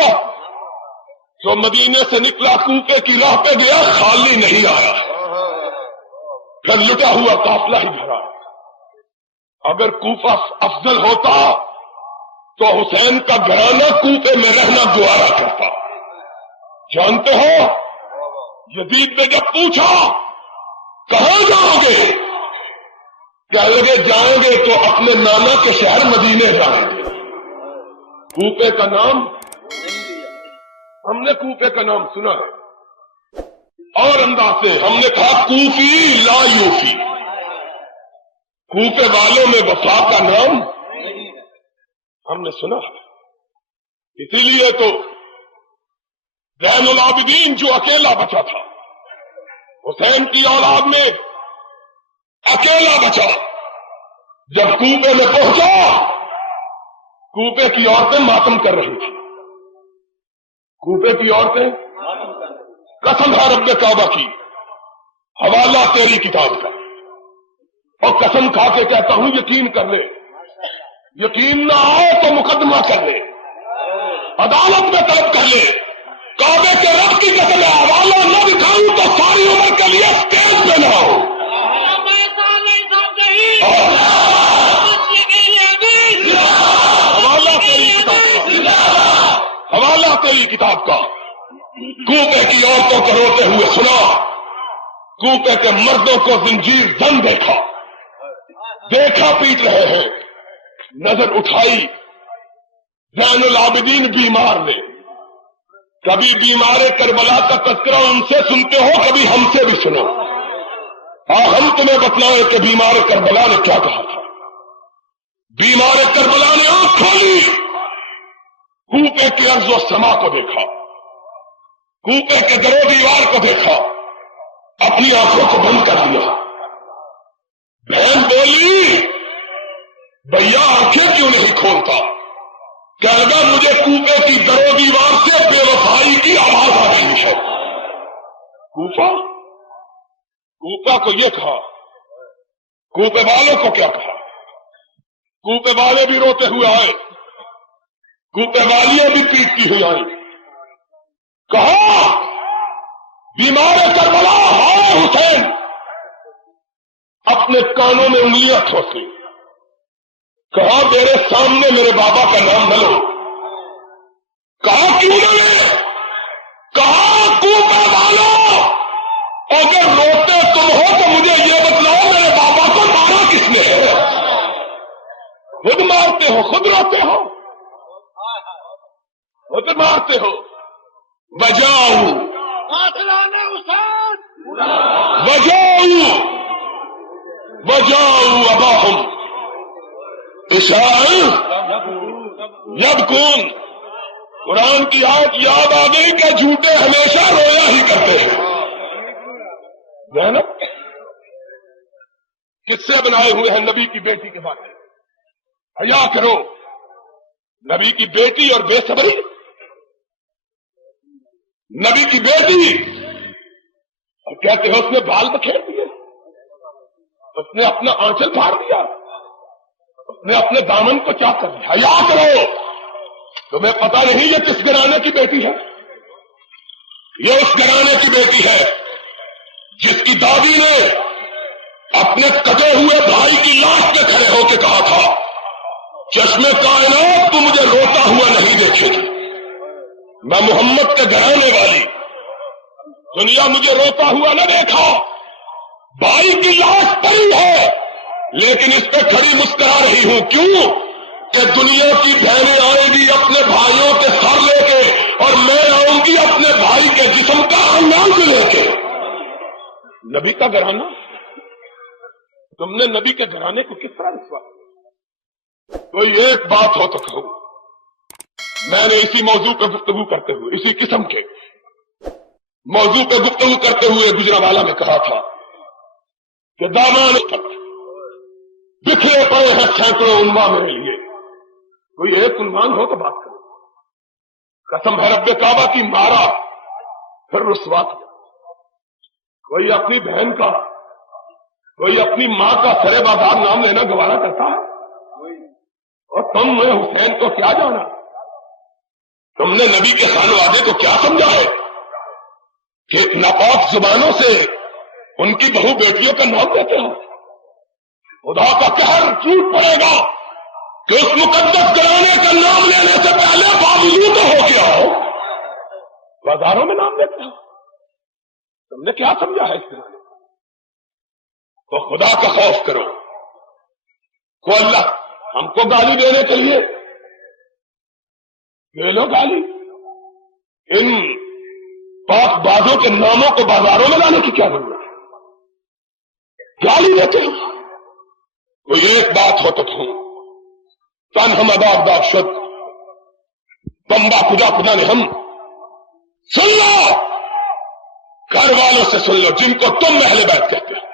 جو مدینے سے نکلا کوفے کی راہ پہ گیا خالی نہیں آیا، پھر لٹا ہوا قافلہ ہی بھرا۔ اگر کوفہ افضل ہوتا تو حسین کا گھرانہ کوفے میں رہنا گوارا کرتا۔ جانتے ہو یزید نے جب پوچھا کہاں جاؤ گے، کہنے لگے جائیں گے تو اپنے نانا کے شہر مدینے جائیں گے۔ کوفے کا نام ہم نے کوفے کا نام سنا ہے، اور انداز سے ہم نے کہا کوفی لا یوفی، کوفے والوں میں وفا کا نام ہم نے سنا ہے۔ اسی لیے تو زین العابدین جو اکیلا بچا تھا، حسین کی اولاد میں اکیلا بچا، جب کوفے میں پہنچا کوفے کی عورتیں ماتم کر رہی تھی۔ کوفے کی عورتیں، قسم ہے رب کعبہ کی، حوالہ تیری کتاب کا، اور قسم کھا کے کہتا ہوں یقین کر لے، یقین نہ آئے تو مقدمہ کر لے، عدالت میں طلب کر لے، کعبے کے رب کی قسم ہے حوالہ نہ دکھاؤں تو ساری عمر کے لیے اسٹیج پہ نہ ہو۔ حوالہ تیری کتاب کا، کوفے کی عورتوں کو روتے ہوئے سنا، کوفے کے مردوں کو زنجیر زن دیکھا پیٹ رہے ہیں، نظر اٹھائی زین العابدین بیمار نے۔ کبھی بیمار کربلا کا تذکرہ ان سے سنتے ہو، کبھی ہم سے بھی سنو، ہم تمہیں بتلائیں کہ بیمار کربلا نے کیا کہا تھا۔ بیمار کربلا نے آنکھ کھولی، کوفے کے ارض و سما کو دیکھا، کوفے کے در و دیوار کو دیکھا، اپنی آنکھوں کو بند کر دیا۔ بہن بولی بھیا آنکھیں کیوں نہیں کھولتا؟ کہنے لگا مجھے کوفے کی در و دیوار سے بے وفائی کی آواز آ رہی ہے۔ کوفہ کو یہ کہا، کوفے والوں کو کیا کہا؟ کوفے والے بھی روتے ہوئے آئے، کوفے والیاں بھی پیٹتی ہوئی آئی۔ کہا بیمار کربلا ہائے حسین، اپنے کانوں میں انگلیاں ٹھوسی، کہا میرے سامنے میرے بابا کا نام نہ لو۔ کہا کیوں نہ لے؟ کہا کوفے والوں اگر روتے تم ہو تو مجھے یہ بتلاؤ میرے بابا کو مارا کس نے ہے؟ خود مارتے ہو، خود روتے ہو، خود مارتے ہو۔ بجاؤ بجاؤ بجاؤ اباہم عشاء یبکون۔ قرآن کی آیت یاد آ گئی کہ جھوٹے ہمیشہ رویا ہی کرتے ہیں۔ زینب کس سے بنائے ہوئے ہیں نبی کی بیٹی کے بارے میں؟ حیا کرو، نبی کی بیٹی اور بے صبری، نبی کی بیٹی، اور کہتے ہیں اس نے بال بکھیر دیے، اس نے اپنا آنچل پھاڑ دیا، اس نے اپنے دامن کو چاک کر دیا۔ حیا کرو، تمہیں پتہ نہیں یہ کس گھرانے کی بیٹی ہے؟ یہ اس گھرانے کی بیٹی ہے جس کی دادی نے اپنے کٹے ہوئے بھائی کی لاش پہ کھڑے ہو کے کہا تھا چشمے کائنات تو مجھے روتا ہوا نہیں دیکھے گی، میں محمد کے گھرانے والی، دنیا مجھے روتا ہوا نہ دیکھا۔ بھائی کی لاش پڑی ہے لیکن اس پہ کھڑی مسکرا رہی ہوں، کیوں کہ دنیا کی بہنیں آئیں گی اپنے بھائیوں کے سر لے کے، اور میں آؤں گی اپنے بھائی کے جسم کا انگ لے کے۔ نبی کا گھرانہ، تم نے نبی کے گھرانے کو کس طرح رسوا؟ کوئی ایک بات ہو تو کہو۔ میں نے اسی موضوع پر گفتگو کرتے ہوئے، اسی قسم کے موضوع پہ گفتگو کرتے ہوئے گجرانوالہ میں کہا تھا کہ دامان تک بکھرے پڑے ہیں سینکڑوں عنوان میرے لیے، کوئی ایک عنوان ہو تو بات کرو۔ قسم ہے رب کعبہ کی مارا پھر رسوا کیا۔ کوئی اپنی بہن کا، کوئی اپنی ماں کا سرے بازار نام لینا گوارا کرتا ہے؟ اور تم نے حسین کو کیا جانا؟ تم نے نبی کے خانوادے کو کیا سمجھا ہے کہ ناپاک زبانوں سے ان کی بہو بیٹیوں کا نام لیتے ہو؟ خدا کا قہر ٹوٹ پڑے گا کہ اس مقدس گھرانے کا نام لینے سے پہلے باوجود تو ہو گیا ہو بازاروں میں نام لیتے ہو۔ تم نے کیا سمجھا ہے اس گھرانے کو؟ خدا کا خوف کرو۔ کو اللہ ہم کو گالی دینے کے لیے لے لو گالی، ان پاک بازوں کے ناموں کو بازاروں میں لانے کی کیا ضرورت ہے؟ گالی دیتے ہو۔ کوئی ایک بات ہو تو تم تن ہم اداب داغ شد بمبا خدا خدا نے ہم سن لو، گھر والوں سے سن لو جن کو تم اہل بیت کہتے ہو،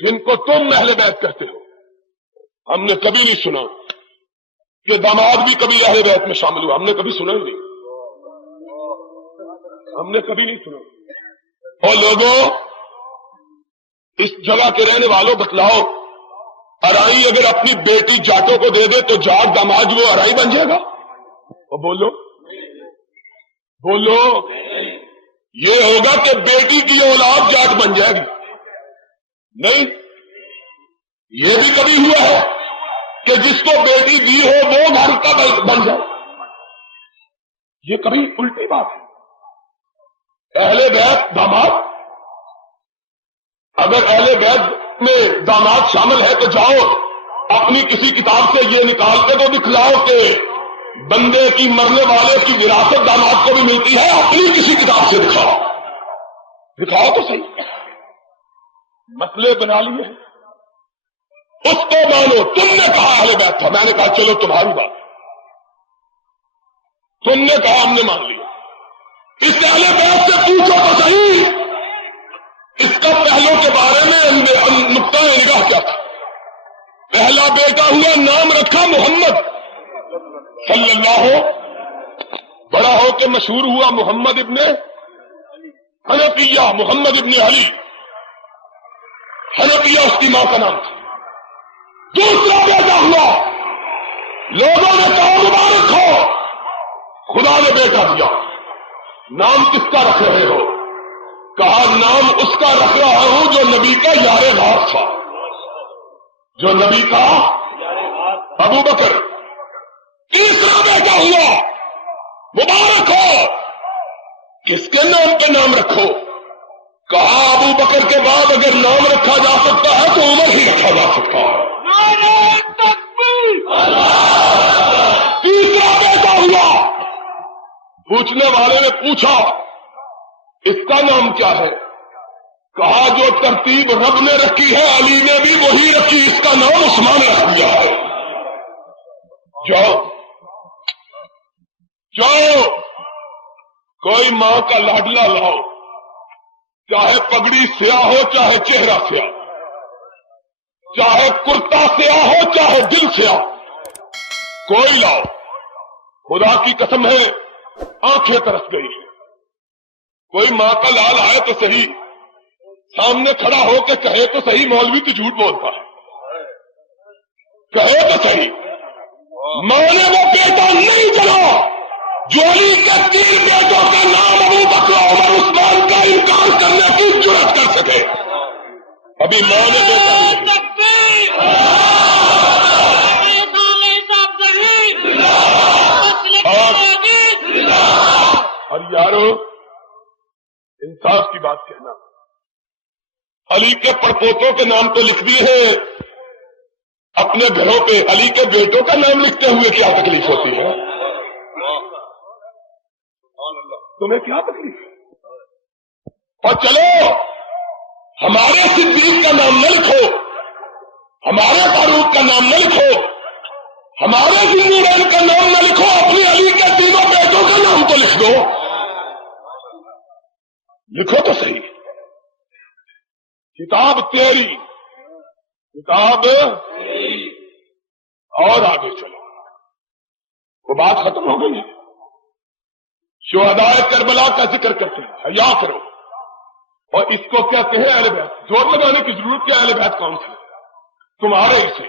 جن کو تم اہل بیت کہتے ہو۔ ہم نے کبھی نہیں سنا کہ داماد بھی کبھی اہل بیت میں شامل ہوا، ہم نے کبھی سنا ہی نہیں، ہم نے کبھی نہیں سنا۔ اور لوگوں اس جگہ کے رہنے والوں بتلاؤ، ارائی اگر اپنی بیٹی جاٹوں کو دے دے تو جاٹ داماد وہ ارائی بن جائے گا؟ اور بولو بولو، یہ ہوگا کہ بیٹی کی اولاد جاٹ بن جائے گی؟ نہیں، یہ بھی کبھی ہوا ہے کہ جس کو بیٹی دی ہو وہ گھر کا بن جائے؟ یہ کبھی الٹی بات ہے۔ اہل بیت داماد، اگر اہل بیت میں داماد شامل ہے تو جاؤ اپنی کسی کتاب سے یہ نکال کے تو دکھلاؤ کہ بندے کی مرنے والے کی وراثت داماد کو بھی ملتی ہے، اپنی کسی کتاب سے دکھاؤ، دکھاؤ تو صحیح۔ مسئلے بنا لیے ہیں، اس کو مانو۔ تم نے کہا اہل بیت تھا، میں نے کہا چلو تمہاری بات، تم نے کہا ہم نے مان لیا۔ اس اہل بیت سے پوچھو تو صحیح اس کا پہلو کے بارے میں نقطہ نگاہ کیا تھا؟ پہلا بیٹا ہوا، نام رکھا محمد صلی اللہ، بڑا ہو کے مشہور ہوا محمد ابن حنفیہ، محمد ابن علی، حنفیہ اس کی ماں کا نام تھا۔ دوسرا بیٹا ہوا، لوگوں نے کہا مبارک ہو، خدا نے بیٹا دیا، نام کس کا رکھ رہے ہو؟ کہا نام اس کا رکھ رہا ہوں جو نبی کا یار غار تھا، جو نبی کا ابو بکر۔ تیسرا بیٹا ہوا، مبارک ہو، کس کے نام پہ نام رکھو؟ کہا ابو بکر کے بعد اگر نام رکھا جا سکتا ہے تو عمر ہی رکھا جا سکتا ہے۔ تیسرا بیٹا ہوا، پوچھنے والے نے پوچھا اس کا نام کیا ہے؟ کہا جو ترتیب رب نے رکھی ہے علی نے بھی وہی رکھی، اس کا نام عثمان رکھ دیا ہے۔ جاؤ جاؤ، کوئی ماں کا لاڈلا لاؤ، چاہے پگڑی سیاہ ہو چاہے چہرہ سیاہ، چاہے کرتا سیاہ ہو چاہے دل سیاہ، کوئی لاؤ، خدا کی قسم ہے آنکھیں ترس گئی ہیں۔ کوئی ماں کا لال آئے تو صحیح، سامنے کھڑا ہو کے کہے تو صحیح، مولوی تو جھوٹ بولتا ہے، کہے تو صحیح۔ ماں نے وہ بیٹا نہیں چلا جو علی کے 3 بیٹوں کا نام ابو بکر عمر عثمان کا انکار کرنے کی جرات کر سکے۔ ابھی ماں نے بیٹا اور یارو انصاف کی بات کہنا، علی کے پڑپوتوں کے نام تو لکھ دیے ہیں اپنے گھروں پہ، علی کے بیٹوں کا نام لکھتے ہوئے کیا تکلیف ہوتی ہے؟ تمہیں کیا تکلیف ہے؟ اور چلو ہمارے صدیق کا نام نہ لکھو، ہمارے فاروق کا نام نہ لکھو، ہمارے ذوالنورین کا نام نہ لکھو، اپنی علی کے 3 بیٹوں کا نام تو لکھ دو۔ کتاب تیری، کتاب اور آگے چلو، وہ بات ختم ہو گئی۔ شہدائے کربلا کا ذکر کرتے ہیں، حیا کرو، اور اس کو کہتے ہیں اہل بیت۔ زور لگانے کی ضرورت کیا؟ اہل بیت کون تھے؟ تمہارے سے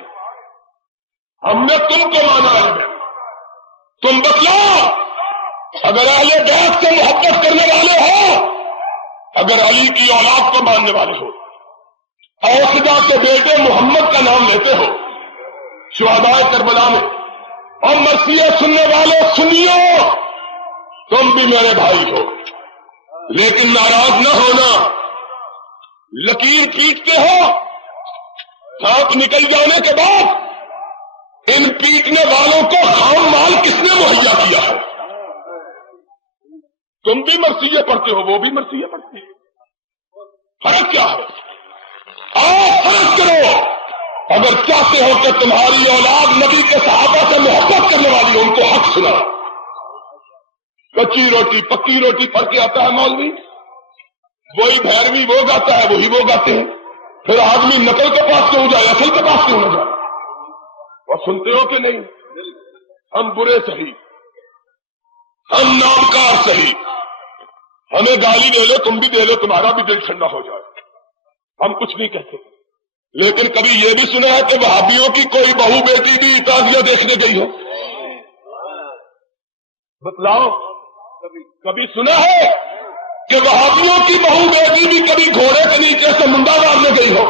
ہم نے تم کو مانا اہل بیت، تم بتلاؤ اگر اہل بیت سے محبت کرنے والے ہو، اگر علی کی اولاد کو ماننے والے ہو، اوسدا کے بیٹے محمد کا نام لیتے ہو شہدائے کربلا میں، اور مرثیے سننے والے سنیو، تم بھی میرے بھائی ہو، لیکن ناراض نہ ہونا، لکیر پیٹتے ہو، سانپ نکل جانے کے بعد ان پیٹنے والوں کو خام مال کس نے مہیا کیا ہے؟ تم بھی مرثیے پڑھتے ہو، وہ بھی مرثیے پڑھتے ہیں، فرق کیا ہے؟ آؤ فرق کرو، اگر چاہتے ہو کہ تمہاری اولاد نبی کے صحابہ سے محبت کرنے والی ہو، ان کو حق سنا۔ کچی روٹی پکی روٹی پڑھ کے آتا ہے مولوی، وہی بھیروی وہ گاتا ہے، وہی وہ گاتے ہیں، پھر آدمی نقل کے پاس کیوں جائے، اصل کے پاس کیوں نہ جائے؟ اور سنتے ہو کہ نہیں؟ ہم برے صحیح، ہم نامکار صحیح، ہمیں گالی دے لو، تم بھی دے لو، تمہارا بھی دل ٹھنڈا ہو جائے، ہم کچھ نہیں کہتے۔ لیکن کبھی یہ بھی سنا ہے کہ وہابیوں کی کوئی بہو بیٹی بھی تعزیہ دیکھنے گئی ہو؟ بتلاؤ، کبھی سنا ہے کہ وہابیوں کی بہو بیٹی بھی کبھی گھوڑے کے نیچے سے منڈا مارنے گئی ہو؟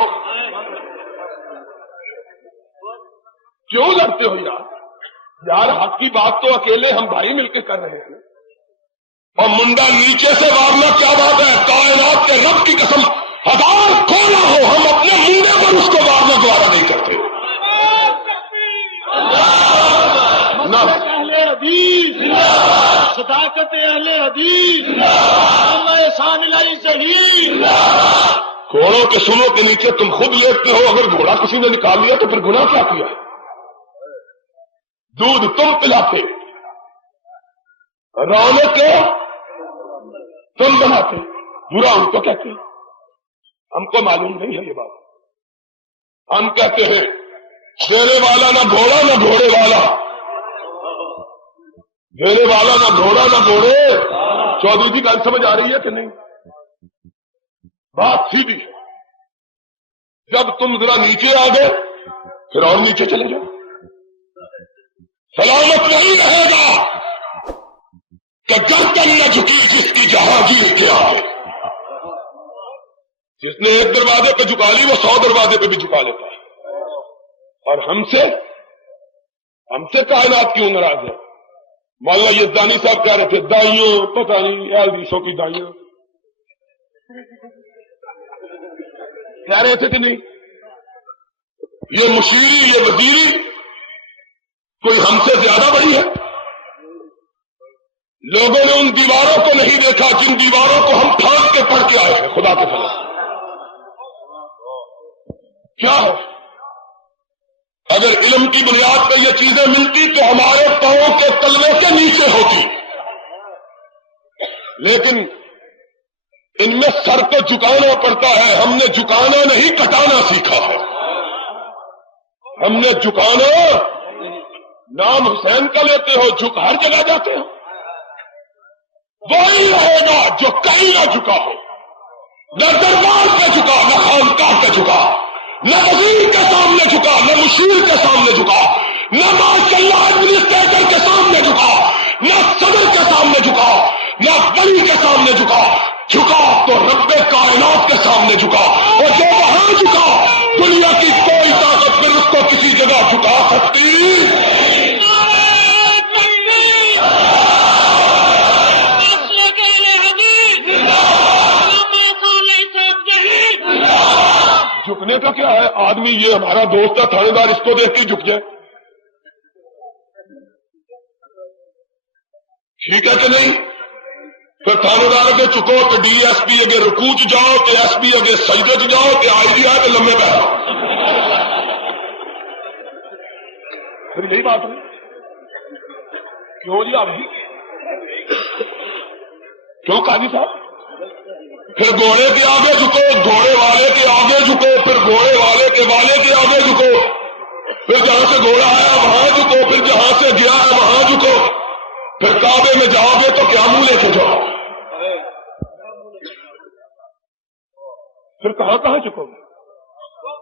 کیوں لڑتے ہو یار حق کی بات تو اکیلے ہم بھائی مل کے کر رہے ہیں، اور منڈا نیچے سے مارنا کیا بات ہے؟ کائنات کے رب کی قسم، ہزار کھونا ہو، ہم اپنے منڈے پر اس کو مارنا گوارا نہیں کرتے۔ اہل حدیث، صداقت اہل حدیث، احسان الہی صحیح۔ گھوڑوں کے سنوں کے نیچے تم خود لیٹتے ہو، اگر گھوڑا کسی نے نکال لیا تو پھر گناہ کیا کیا؟ دودھ تم پلاتے، رونق تم بناتے، برا ہم تو کہتے ہیں، ہم کو معلوم نہیں ہے یہ بات۔ ہم کہتے ہیں دینے والا نہ گھوڑا نہ گھوڑے والا، دینے والا نہ گھوڑا نہ گھوڑے۔ چودھری جی گل سمجھ آ رہی ہے کہ نہیں؟ بات سیدھی ہے، جب تم ذرا نیچے آ گئے پھر اور نیچے چلے جاؤ، سلامت نہیں رہے گا کہ گردن نہ جھکی جس کی جہانگیر کے آگے۔ جس نے ایک دروازے پہ جھکا لی وہ 100 دروازے پہ بھی جھکا لیتا ہے، اور ہم سے کائنات کیوں ناراض ہے؟ مولانا یزدانی صاحب کہہ رہے تھے دائیوں پتہ نہیں حدیثوں کی دائیوں، کہہ رہے تھے کہ نہیں؟ یہ مشیری یہ وزیری کوئی ہم سے زیادہ بڑی ہے؟ لوگوں نے ان دیواروں کو نہیں دیکھا جن دیواروں کو ہم پھاڑ کے پڑھ کے آئے ہیں، خدا کے فضل کیا ہے؟ اگر علم کی بنیاد پہ یہ چیزیں ملتی تو ہمارے پاؤں کے تلوے سے نیچے ہوتی، لیکن ان میں سر کو جھکانا پڑتا ہے، ہم نے جھکانا نہیں کٹانا سیکھا ہے۔ ہم نے جھکانا، نام حسین کا لیتے ہو، جھک ہر جگہ جاتے ہو، وہی رہے گا جو کہیں نہ جھکا ہو، نہ دربار پہ جھکا، نہ خانقاہ پہ جھکا، نہ وزیر کے سامنے جھکا، نہ مشیر کے سامنے جھکا، نہ ماشاءاللہ ایڈمنسٹریٹر کے سامنے جھکا، نہ صدر کے سامنے جھکا، نہ بڑی کے سامنے جھکا تو رب کائنات کے سامنے جھکا، اور جو وہاں جھکا دنیا کی کوئی طاقت پھر اس کو کسی جگہ جھکا سکتی۔ جھکنے کا کیا ہے؟ آدمی یہ ہمارا دوست ہے تھانے دار، اس کو دیکھ کے جھک جائے، ٹھیک ہے کہ نہیں؟ پھر تھانے دار اگے چکو تو ڈی ایس پی اگے رکوع چ جاؤ، تو ایس پی اگے سجدے چ جاؤ، تو آئی جی آئے تو لمے پہ آؤ، پھر یہی بات ہے۔ کیوں جی آپ جی؟ کیوں قاضی صاحب؟ پھر گھوڑے کے آگے جھکو، گھوڑے والے کے آگے جھکو، پھر گھوڑے والے کے آگے جھکو، پھر جہاں سے گھوڑا آیا وہاں جھکو، پھر جہاں سے گیا ہے وہاں جھکو، پھر کعبے میں جاؤ گے تو کیا منہ لے کے جاؤ، پھر کہاں جھکو گے؟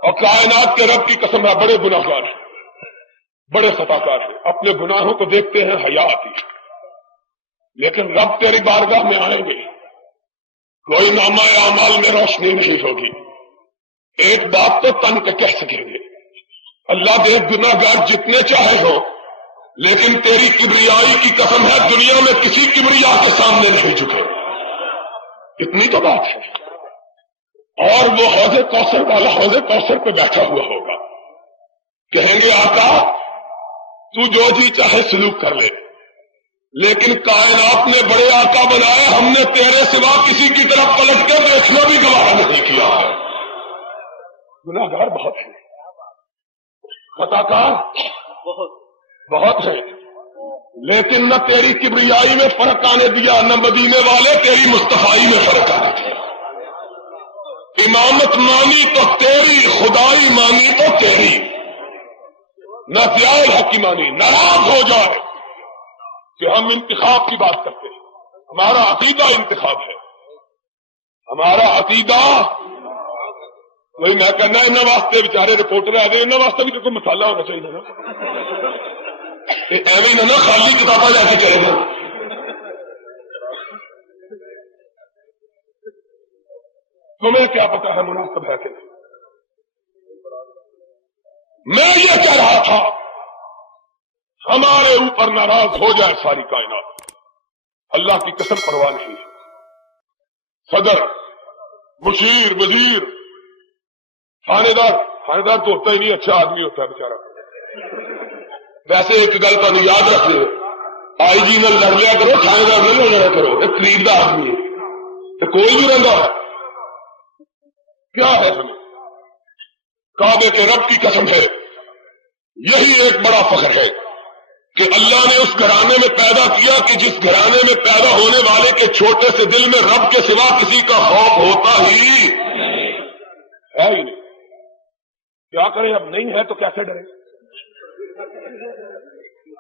اور کائنات کے رب کی قسم ہے بڑے گناہگار ہیں، بڑے خطاکار ہیں، اپنے گناہوں کو دیکھتے ہیں حیا آتی ہے، لیکن رب تیری بارگاہ میں آئیں گے، کوئی نامہ اعمال میں روشنی نہیں ہوگی، ایک بات تو تن کے کہہ سکیں گے، اللہ دے گناہگار جتنے چاہے ہو، لیکن تیری کبریائی کی قسم ہے دنیا میں کسی کبریا کے سامنے نہیں جھکے، اتنی تو بات ہے۔ اور وہ حوض کوثر والا حوض کوثر پہ بیٹھا ہوا ہوگا، کہیں گے آقا تو جو جی چاہے سلوک کر لے، لیکن کائنات نے بڑے آقا بنائے، ہم نے تیرے سوا کسی کی طرف پلٹ کر دیکھنا بھی گوارا نہیں کیا ہے۔ گناہگار بہت ہیں، خطاکار بہت ہے، لیکن نہ تیری کبریائی میں فرق آنے دیا، نہ مدینے والے تیری مصطفائی میں فرق آنے دیا۔ امامت مانی تو تیری، خدائی مانی تو تیری، نہ ضیاء الحق کی مانی، ناراض ہو جائے کہ ہم انتخاب کی بات کرتے ہیں، ہمارا عقیدہ انتخاب ہے، ہمارا عقیدہ وہی میں کہنا ہے، انہوں واسطے بچارے رپورٹر آ گئے، انہوں واسطے بھی تو کوئی مسالہ ہونا چاہیے نا، ایویں نہ خالی کتابیں لے کے چلے گا۔ تمہیں کیا پتا ہے مناسب ہے کہ نہیں؟ میں یہ کہہ رہا تھا ہمارے اوپر ناراض ہو جائے ساری کائنات، اللہ کی قسم پرواہ نہیں ہے، صدر، مشیر، وزیر، تھانے دار تو ہوتا ہی نہیں، اچھا آدمی ہوتا ہے بیچارہ۔ ویسے ایک گل تو یاد رکھ لو، آئی جی نال لڑ لیا کرو، تھانے دار نہیں لڑا کرو، ایک قریب کا آدمی ہے تو کوئی بھی رہتا ہے۔ کیا ہے ہمیں؟ کعبے کے رب کی قسم ہے، یہی ایک بڑا فخر ہے کہ اللہ نے اس گھرانے میں پیدا کیا کہ جس گھرانے میں پیدا ہونے والے کے چھوٹے سے دل میں رب کے سوا کسی کا خوف ہوتا ہی ہے ہی نہیں۔ کیا کریں، اب نہیں ہے تو کیسے ڈریں؟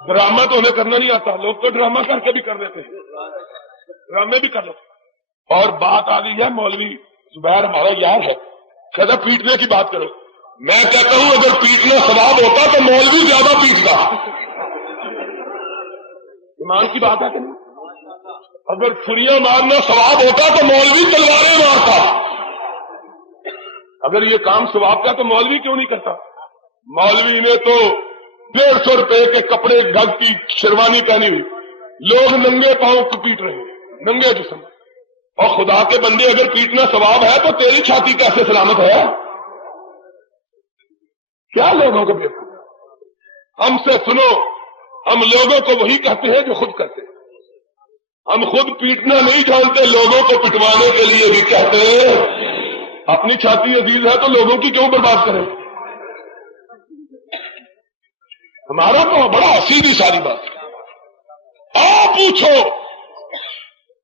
ڈرامہ تو انہیں کرنا نہیں آتا، لوگ تو ڈرامہ کر کے بھی کر دیتے ہیں، ڈرامے بھی کر لو۔ اور بات آ گئی ہے، مولوی زبیر ہمارا یار ہے، کہتا پیٹنے کی بات کرو، میں کہتا ہوں اگر پیٹنا ثواب ہوتا تو مولوی زیادہ پیٹتا۔ ایمان کی بات ہے کہ نہیں؟ اگر چھریاں مارنا ثواب ہوتا تو مولوی تلواریں مارتا، اگر یہ کام ثواب کا تو مولوی کیوں نہیں کرتا؟ مولوی نے تو 150 روپے کے کپڑے ڈھک کی شیروانی پہنی ہوئی، لوگ ننگے پاؤں کو پیٹ رہے ہیں، ننگے جسم، اور خدا کے بندے اگر پیٹنا ثواب ہے تو تیری چھاتی کیسے سلامت ہے؟ کیا لوگوں کو بیوقوف؟ ہم سے سنو، ہم لوگوں کو وہی کہتے ہیں جو خود کرتے ہیں، ہم خود پیٹنا نہیں جانتے، لوگوں کو پٹوانے کے لیے بھی کہتے ہیں۔ اپنی چھاتی عزیز ہے تو لوگوں کی کیوں برباد کریں؟ ہمارا تو بڑا سیدھی ساری بات ہے۔ آپ پوچھو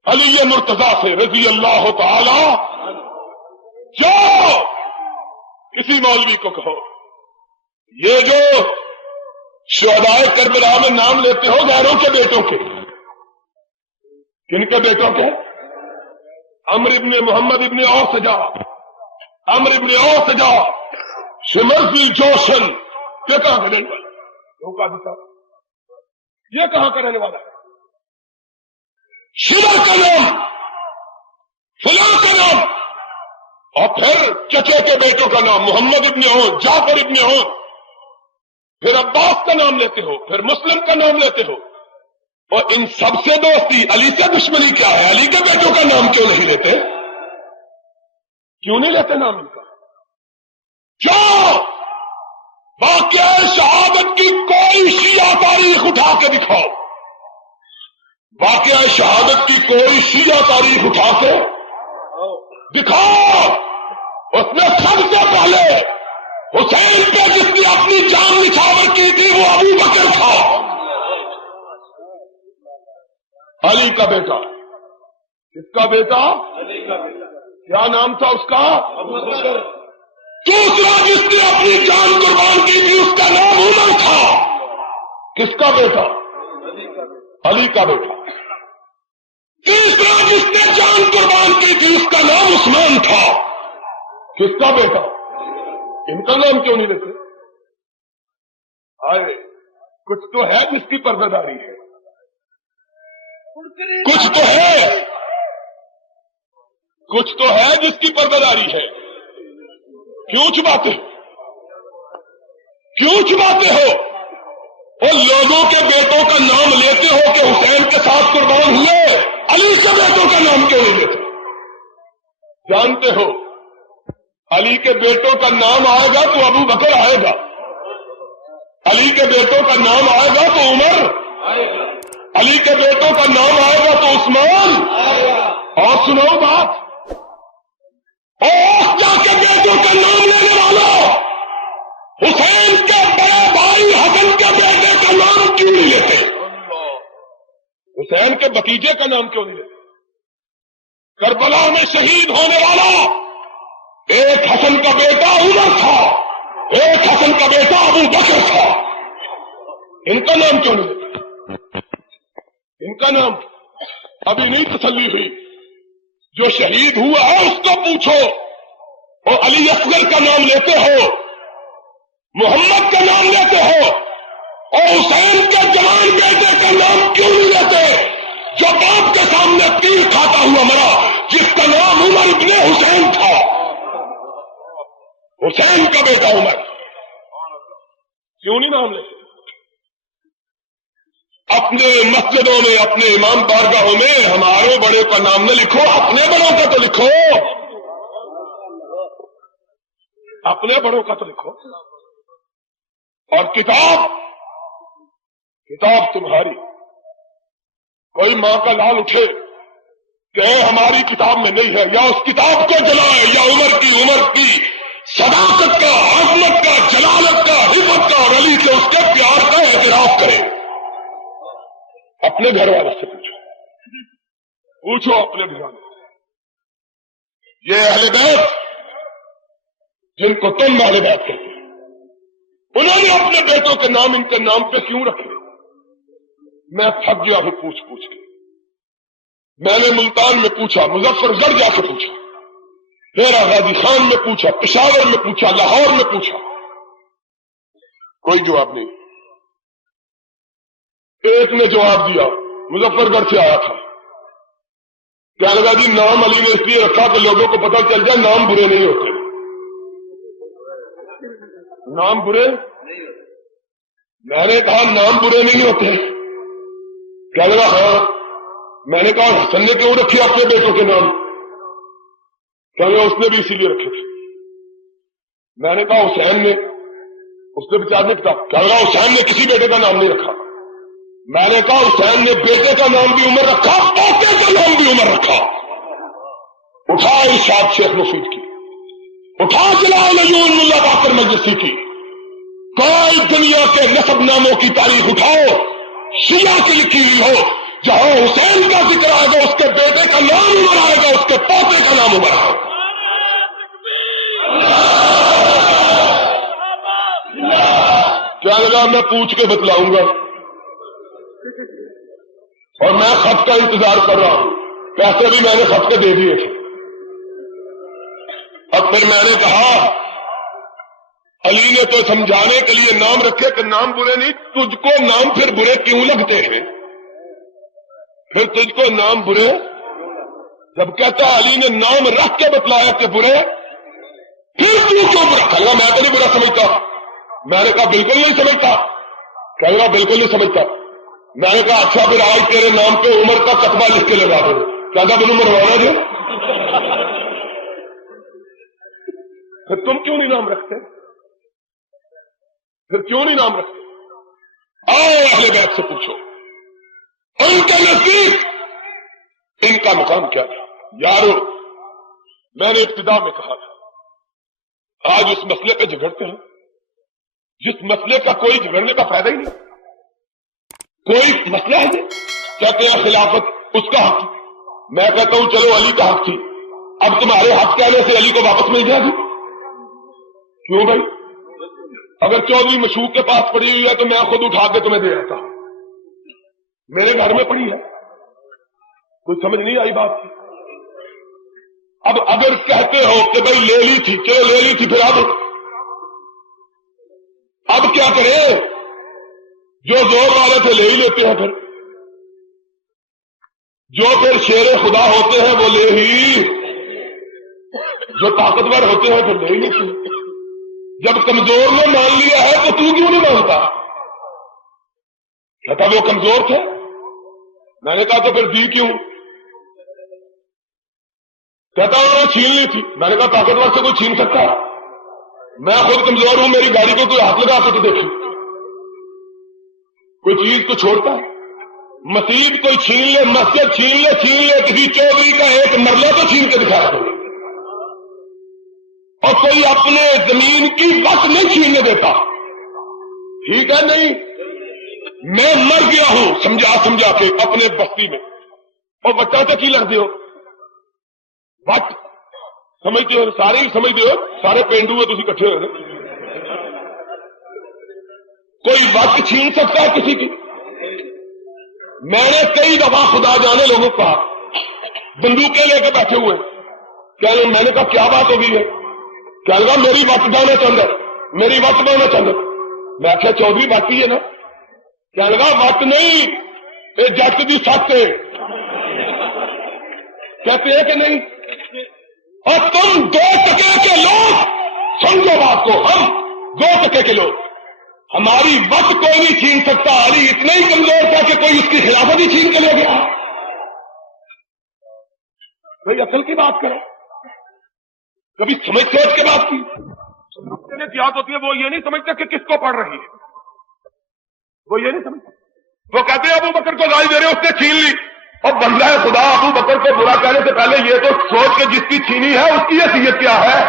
علی مرتضیٰ سے رضی اللہ تعالی، جو کسی مولوی کو کہو یہ جو شہدائے کربلا میں نام لیتے ہو غیروں کے بیٹوں کے، کن کے بیٹوں کے؟ عمرو ابن محمد ابن اوس جا، عمرو ابن اوس جا، شمر فی جوشن، یہ کہاں کا رہنے والا؟ یہ کہاں کا رہنے والا ہے؟ شمر کا نام، فلاں کا نام، اور پھر چچے کے بیٹوں کا نام محمد ابن اوس، جعفر ابن اوس، پھر عباس کا نام لیتے ہو، پھر مسلم کا نام لیتے ہو، اور ان سب سے دوستی، علی سے دشمنی کیا ہے؟ علی کے بیٹوں کا نام کیوں نہیں لیتے؟ کیوں نہیں لیتے نام ان کا؟ کیوں؟ واقعہ شہادت کی کوئی شیعہ تاریخ اٹھا کے دکھاؤ، واقعہ شہادت کی کوئی شیعہ تاریخ اٹھا کے دکھاؤ، اس میں سب سے پہلے حسین پہ جس نے اپنی جان نچھاور کی تھی وہ ابو بکر تھا، علی کا بیٹا۔ کس کا بیٹا؟ کیا نام تھا اس کا؟ دوسرا جس نے اپنی جان قربان کی تھی اس کا نام عمر تھا. کس کا بیٹا؟ علی کا بیٹا. تیسرا جس نے جان قربان کی تھی اس کا نام عثمان تھا. کس کا بیٹا؟ ان کا نام کیوں نہیں لیتے؟ آئے کچھ تو ہے جس کی پردہ ہے، کچھ تو ہے جس کی پردہ ہے. کیوں چھپاتے ہو؟ اور لوگوں کے بیٹوں کا نام لیتے ہو کہ حسین کے ساتھ قربان ہوئے، علی کے بیٹوں کا نام کیوں نہیں لیتے؟ جانتے ہو علی کے بیٹوں کا نام آئے گا تو ابو بکر آئے گا، علی کے بیٹوں کا نام آئے گا تو عمر، علی کے بیٹوں کا نام آئے گا تو عثمان. اور سنو بات، اور جا کے بیٹوں کا نام لینے والا حسین کے بڑے بھائی حسن کے بیٹے کا نام کیوں نہیں لیتے؟ حسین کے بتیجے کا نام کیوں نہیں لیتے؟ کربلا میں شہید ہونے والا ایک حسن کا بیٹا عمر تھا، ایک حسن کا بیٹا ابو بکر تھا. ان کا نام کیوں نہیں لیتے؟ ان کا نام ابھی نہیں تسلی ہوئی. جو شہید ہوا ہے اس کو پوچھو. اور علی اصغر کا نام لیتے ہو، محمد کا نام لیتے ہو، اور حسین کے جوان بیٹے کا نام کیوں نہیں لیتے؟ جو باپ کے سامنے تیر کھاتا ہوا مرا، جس کا نام عمر ابن حسین تھا. حسین کا بیٹا عمر، کیوں نہیں نام لیتے؟ اپنے مسجدوں میں، اپنے امام بارگاہوں میں ہمارے بڑے کا نام نہ لکھو، اپنے بڑوں کا تو لکھو، اپنے بڑوں کا تو لکھو. اور کتاب تمہاری. کوئی ماں کا لال اٹھے کہ ہماری کتاب میں نہیں ہے، یا اس کتاب کو جلائے، یا عمر کی صداقت کا، عظمت کا، جلالت کا، عزت کا اور علی سے اس کے پیار کا اعتراف کرے. اپنے گھر والوں سے پوچھو اپنے گھر والوں سے. یہ اہل بیت جن کو تم اہل بیت کہتے ہیں، انہوں نے اپنے بیٹوں کے نام ان کے نام پہ کیوں رکھے؟ میں تھک گیا ہوں پوچھ کے. میں نے ملتان میں پوچھا، مظفر گڑھ جا کے پوچھا، ڈیرہ غازی خان میں پوچھا، پشاور میں پوچھا، لاہور میں پوچھا، کوئی جواب نہیں. ایک نے جواب دیا، مظفر گڑھ سے آیا تھا، کیا لگا جی نام علی نے اس لیے رکھا کہ لوگوں کو پتہ چل جائے نام برے نہیں ہوتے. نام برے؟ میں نے کہا نام برے نہیں ہوتے. کیا لگا؟ ہاں. میں نے کہا حسن نے کیوں رکھے اپنے بیٹوں کے نام؟ کیا لگا اس نے بھی اسی لیے رکھے تھے. میں نے کہا حسین نے، اس نے بچارنے کا، کیا لگا حسین نے کسی بیٹے کا نام نہیں رکھا. میں نے کہا حسین نے بیٹے کا نام بھی عمر رکھا، پوتے کا نام بھی عمر رکھا. اٹھا ارشاد شیخ مفید کی، اٹھا جلال العیون ملا باقر مجلسی کی، کوئی دنیا کے نسب ناموں کی تاریخ اٹھاؤ، شیعہ کی لکھی ہوئی ہو، جہاں حسین کا ذکر آئے گا اس کے بیٹے کا نام عمر آئے گا، اس کے پوتے کا نام عمر آئے گا. کیا لگا میں پوچھ کے بتلاؤں گا، اور میں خط کا انتظار کر رہا ہوں. پیسے بھی میں نے خط کے دے دیے تھے. اب پھر میں نے کہا علی نے تو سمجھانے کے لیے نام رکھے کہ نام برے نہیں، تجھ کو نام پھر برے کیوں لگتے ہیں؟ پھر تجھ کو نام برے جب کہتا علی نے نام رکھ کے بتلایا کہ برے، پھر تو کیوں برا؟ کہا میں تو نہیں برا سمجھتا. میں نے کہا بالکل نہیں سمجھتا. کہا بالکل نہیں سمجھتا. میں نے کہا اچھا پھر آج تیرے نام پہ عمر کا کتبہ لکھ کے لگا دو. کہتا بنو مروانا جو. پھر تم کیوں نہیں نام رکھتے؟ پھر کیوں نہیں نام رکھتے؟ آؤ اہل بیت سے پوچھو ان کے نزدیک ان کا مقام کیا تھا. یارو میں نے ابتدا میں کہا تھا آج اس مسئلے پہ جھگڑتے ہیں جس مسئلے کا کوئی جھگڑنے کا فائدہ ہی نہیں. کوئی مسئلہ ہے نہیں. کہتے ہیں خلافت اس کا حق، میں کہتا ہوں چلو علی کا حق تھی. اب تمہارے حق کہنے سے علی کو واپس مل جائے گی؟ کیوں بھائی؟ اگر چودھری مشوق کے پاس پڑی ہوئی ہے تو میں خود اٹھا کے تمہیں دے آتا ہوں، میرے گھر میں پڑی ہے، کوئی سمجھ نہیں آئی بات کی؟ اب اگر کہتے ہو کہ بھائی لے لی تھی، چلو لے لی تھی، پھر اب کیا کریں؟ جو زور والے تھے لے ہی لیتے ہیں، پھر جو پھر شیر خدا ہوتے ہیں وہ لے ہی، جو طاقتور ہوتے ہیں پھر لے ہی لیتے ہیں۔ جب کمزور نے مان لیا ہے تو تو کیوں نہیں مانتا؟ کہتا وہ کمزور تھے، میں نے کہا تو پھر دی کیوں؟ کہتا انہوں نے چھین لی تھی، میں نے کہا طاقتور سے کوئی چھین سکتا ہے؟ میں خود کمزور ہوں، میری گاڑی کو کوئی ہاتھ لگا کے تو دیکھیں، کوئی چیز کو چھوڑتا ہے؟ مسجد کوئی چھین لے، مسجد چھین لے، کسی چودھری کا ایک مرلہ تو چھین کے دکھا دو، اور کوئی اپنے زمین کی وقت نہیں چھیننے دیتا، ٹھیک ہے؟ نہیں، میں مر گیا ہوں سمجھا کے اپنے بستی میں، اور بچہ تک ہی لگتے ہو وقت سمجھتے ہو، سارے ہی سمجھتے ہو، سارے پینڈو ہو تھی کٹھے ہوئے، کوئی وقت چھین سکتا ہے کسی کی؟ میں نے کئی دفعہ خدا جانے لوگوں کا بندوقیں لے کے بیٹھے ہوئے، میں نے کہا کیا بات ہوگی ہے؟ کیا لگا میری وقت بانا چاہتا ہے، میری وقت بانا چاہتا ہے، میں آخیا چودھری وقت ہی ہے نا، کیا لگا وقت نہیں، یہ جٹ کی سخت ہے، کہتے ہیں کہ نہیں؟ اور تم 2 ٹکے کے لوگ، سمجھو بات کو، ہم 2 ٹکے کے لوگ، ہماری وقت کوئی نہیں چھین سکتا، علی اتنا ہی کمزور تھا کہ کوئی اس کی خلافت ہی چھین کے لے گیا؟ کوئی عقل کی بات کرو، کبھی سمجھ سوچ کے بات کی؟ یاد ہوتی ہے، وہ یہ نہیں سمجھتے کہ کس کو پڑھ رہی ہے، وہ یہ نہیں سمجھتے، وہ کہتے ہیں ابو بکر کو گالی دے رہے، اس نے چھین لی، اور بندہ خدا ابو بکر کو برا کہنے سے پہلے یہ تو سوچ کے جس کی چھینی ہے اس کی حیثیت کیا ہے؟